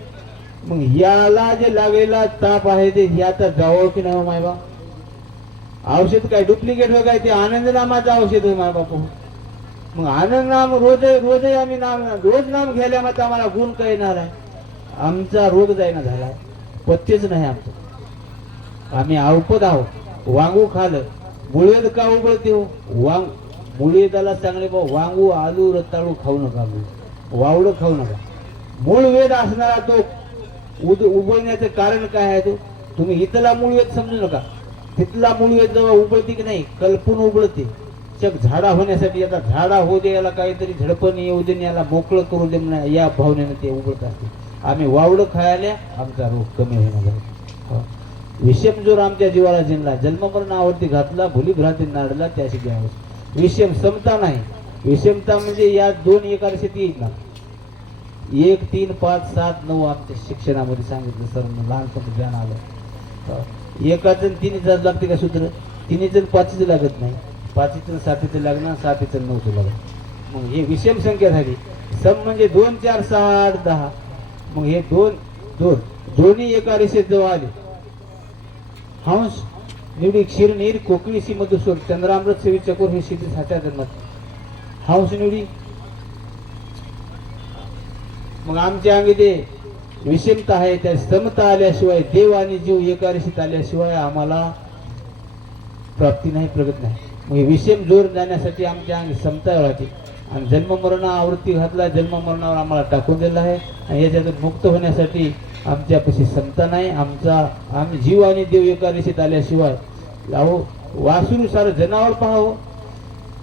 मग याला जे लागलेला ताप आहे ते याचा जावं की नाही माय बा. औषध काय डुप्लिकेट हो काय ते आनंद नामाचं औषध हो माय बापू. मग आनंद नाम रोज रोज आम्ही रोज नाम घ्यायला मग आम्हाला गुण काही नाही आहे. आमचा रोग जाईना झाला पथ्यच नाही आमचं. आम्ही अवपद आहोत. वांगू खालं मुळवेद का उबळते हो. मुळवेदाला चांगले बा वांगू आलू रताळू खाऊ नका. वावडं खाऊ नका. मूळ वेद असणारा तो उबळण्याचं कारण काय आहे तो तुम्ही इथला मूळवेद समजू नका. तिथला मूळवेद जेव्हा उबळते की नाही कल्पून उबळते. चक झाडा होण्यासाठी आता झाडा होऊ दे याला काहीतरी झडपण येऊ दे याला मोकळं करू दे या भावनेनं ते उबळत असते. आम्ही वावडं खायला आमचा रोग कमी होणार झाला. विषम जोर आमच्या जीवाला जिंकला जन्ममरणावरती घातला भुली भ्रांती नाडला त्याशी घ्यावं. विषम समता नाही. विषमता म्हणजे या दोन एकादशीत येईल ना. 1 3 5 7 9 आमच्या शिक्षणामध्ये सांगितलं सर लहानपणी ज्ञान आलं. एकाच 3 लागते का सूत्र. 3 5 लागत नाही. 5 7 लागणार 7 9 लागत. मग हे विषम संख्या झाली. सम म्हणजे 2 4 6 8 10. मग हे दोन्ही एका रेषेत जवळ आले. हंस निवडी क्षीरनीर कोकणीसी मधुस्वर चंद्रामृत सेवी चकोर हे शेती साच्या जन्मात हंस निवडी. मग आमच्या अंगी ते विषमता आहे. त्या समता आल्याशिवाय देव आणि जीव एका रेषेत आल्याशिवाय आम्हाला प्राप्ती नाही प्रगत नाही. मग विषम जोर जाण्यासाठी आमच्या अंगी समता राहते. आणि जन्ममरण आवृत्ती घातला जन्ममरणावर आम्हाला टाकून दिला आहे. आणि याच्यातून मुक्त होण्यासाठी आमच्यापाशी समता नाही. आम्ही जीव आणि देव एका रेषेत आल्याशिवाय लावो. वासरू सारं जनावर पाहावं.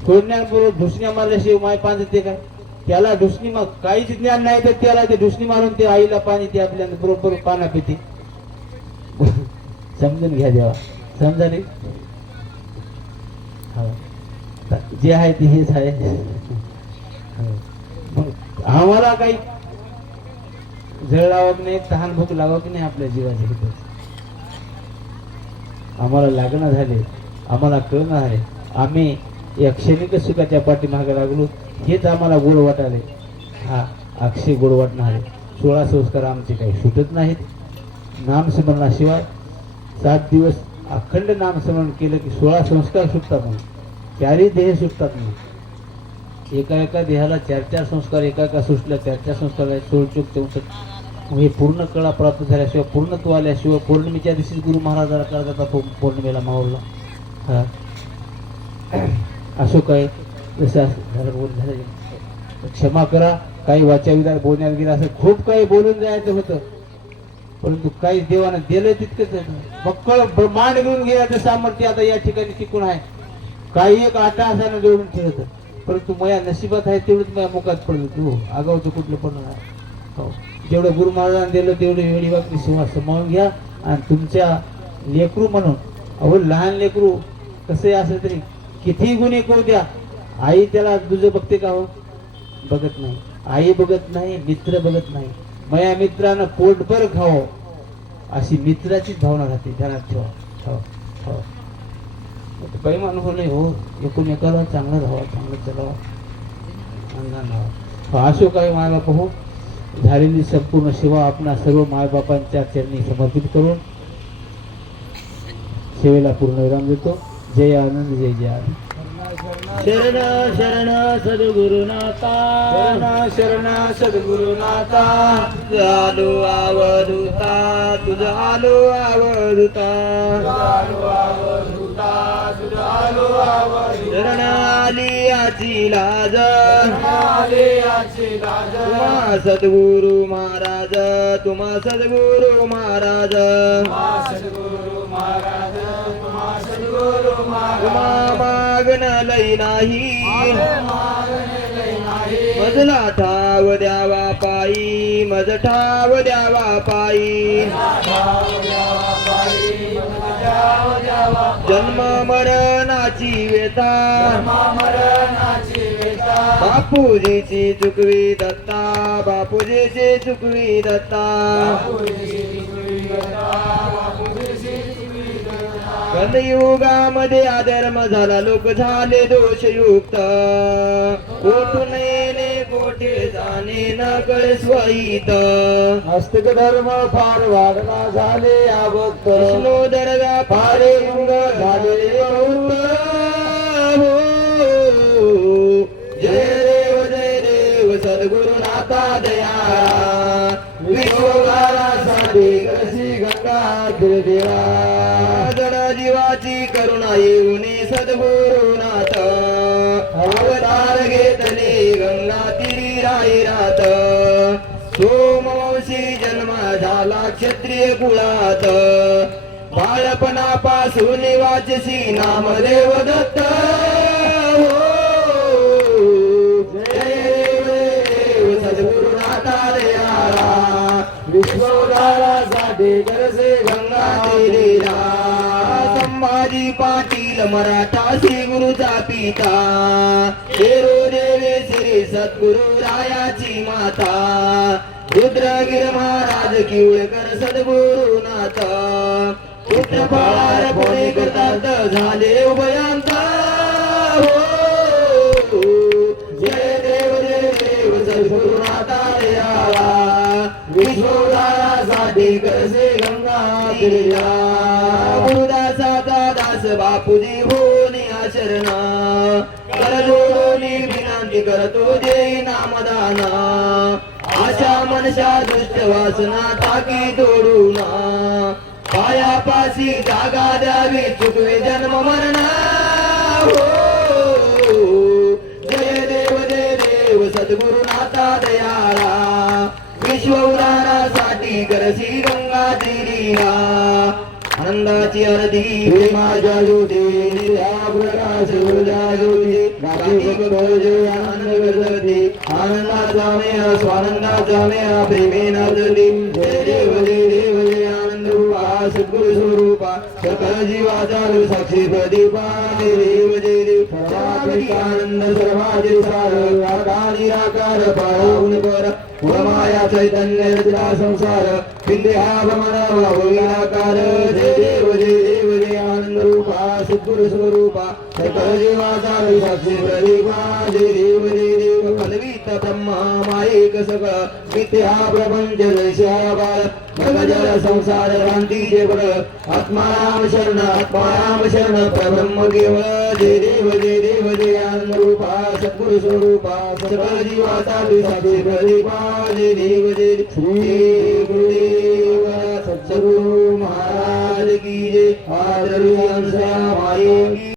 सोडण्याबरोबर ढुसण्या मारल्याशिवाय माय पाजते काय. त्याला ढुसणी मग काहीच ज्ञान नाही तर त्याला ते ढुसणी मारून ते आईला पाणी ते आपल्या बरोबर पाना पिते. समजून घ्या देवा समजा नाही. जे आहे ते हेच आहे. मग आम्हाला काही जळ लावत नाही तहान भूक लावा की नाही आपल्या जीवाच्या हित. आम्हाला लागणं झाले आम्हाला कळणं आहे. आम्ही या क्षणिक सुखाच्या पाठीमागे लागलो हेच आम्हाला गोड वाटाले. हा अक्षय गोड वाटणार आहे. 16 संस्कार आमचे काही सुटत नाहीत. नामस्मरणाशिवाय 7 दिवस अखंड नामस्मरण केलं की 16 संस्कार सुटतात. म्हणून 4 देह सुटतात. म्हणून एका देहाला 4 संस्कार एका सुटल्या 4 संस्कार 16 चूक 64. हे पूर्ण कळा प्राप्त झाल्याशिवाय पूर्णत्व आल्याशिवाय पौर्णिमेच्या दिवशी गुरु महाराजाला करता पौर्णिमेला मावळला. हा असो काय जसं झालं क्षमा करा. काही वाचाविदार बोलण्यात गेला असं खूप काही बोलून जायचं होतं परंतु काही देवानं दिलं तितकंच. बक्कळ ब्रह्मांड घेऊन गेल्याचं सामर्थ्य आता या ठिकाणी टिकून आहे. काही एक आटा असानं जोडून ठेवत परंतु माझ्या नशिबात आहे तेवढंच माझ्या मुखात पडलं. तू आगावचं कुठलं पण नाही. जेवढं गुरु महाराजांनी दिलं तेवढी वेळी वागणी समावून घ्या. आणि तुमच्या लेकरू म्हणून अहो लहान लेकरू कसंही असलं तरी किती गुन्हे करू द्या आई त्याला तुझं बघते का हो. बघत नाही. आई बघत नाही. मित्र बघत नाही. माझ्या मित्रानं पोटभर खावं अशी मित्राचीच भावना राहते. ध्यानात ठेवा. काही माणूस नाही हो एकूण एकाला चांगलं राहावं चांगलं चलावं अंगान राहावं. असो काही मायबाप हो. झालेली संपूर्ण सेवा आपणा सर्व मायबापांच्या चरणी समर्पित करून सेवेला पूर्ण विराम देतो. जय आनंद जय जय आनंद. शरण शरण सद्गुरुनाथा शरण सद्गुरुनाथा आलो आवधूता तुझ आलो आवधूता शरण आली याची लाज तुम्हा सद्गुरु महाराज तुम्हा सद्गुरु महाराज तुम्हा मागण लई नाही मजला ठाव द्यावा पायी मज ठाव द्यावा पायी जन्म मरणाची व्यथा बापूजीची चुकवी दत्ता बापूजीची चुकवी दत्ता कलियुगामध्ये अधर्म झाला लोक झाले दोषयुक्त कोठून येणे कोठे जाणे न कळे स्वहित आस्तिक धर्म फार वाढला झाले अभक्त कृष्णोदर व्यापारे मुंग झाले जय देव सद्गुरुनाथा दया विश्वगारासाठी कशी गंगा देवा जड जीवाची करुणा येऊन सद्गुरुनाथ अवतार घेतले गंगा तिरी रात सोमवंशी जन्म झाला क्षत्रिय कुळात बाळपणापासून वाचसी नामदेव दत्त विश्वोद्धारासाठी करसे गंगा देवीला संभाजी पाटील मराठा श्री गुरुचा पिता शेरो देवे श्री सद्गुरु रायाची माता रुद्रगिर महाराज किवळकर सद्गुरुनाथ पुत्र पळार पुणे करतात झाले उभयांत जय देव सद्गुरुनाथा दयाळा विश्वोद्धारासाठी करसे गंगा तिरिया गुरुदासाचा दास बापूजी होणे शरण करजोडोनी विनंती करतो देई नामदाना आशा मनशा दृष्ट वासना टाकी तोडून पायापाशी जागा द्यावी चुकवे जन्म मरण जय देव सद्गुरुनाथा दयाळा विश्व उद्धारासाठी करसी गंगा तिरीला आनंदाची अर्धी प्रेमाच्या ज्योती निर्या प्रकाश ऊर्जा ज्योती गाठी भोजे आनंद गजते आनंदाचा मेळा स्वानंदाचा मेळा प्रेमेना जली जय देव जय आनंद रूपा सद्गुरु स्वरूपा सकल जीवाचा साक्षी प्रदीपा जय देव सर्वात्मिक आनंद सर्वाचे सार आकार निराकार पाहून पर माया चैतन्य रचना संसार बिंदे हा भ्रमण होईलाकार जय देव आनंद रूपा सद्गुरु स्वरूपा सकल जीवाचा साक्षी प्रदीपा जय देव कलवित ब्रह्मा मायेक सकळ मिथ्या प्रपंच जैस्या बाळ जल संसार क्रांतीचे बळ आत्माराम शरण परब्रह्म केवळ जय देव आनंद रूपा सद्गुरु स्वरूपा सकल जीवाचा साक्षी प्रदीपा जय देव श्री गुरुदेव सद्गुरु महाराज की जय आदरणीय माये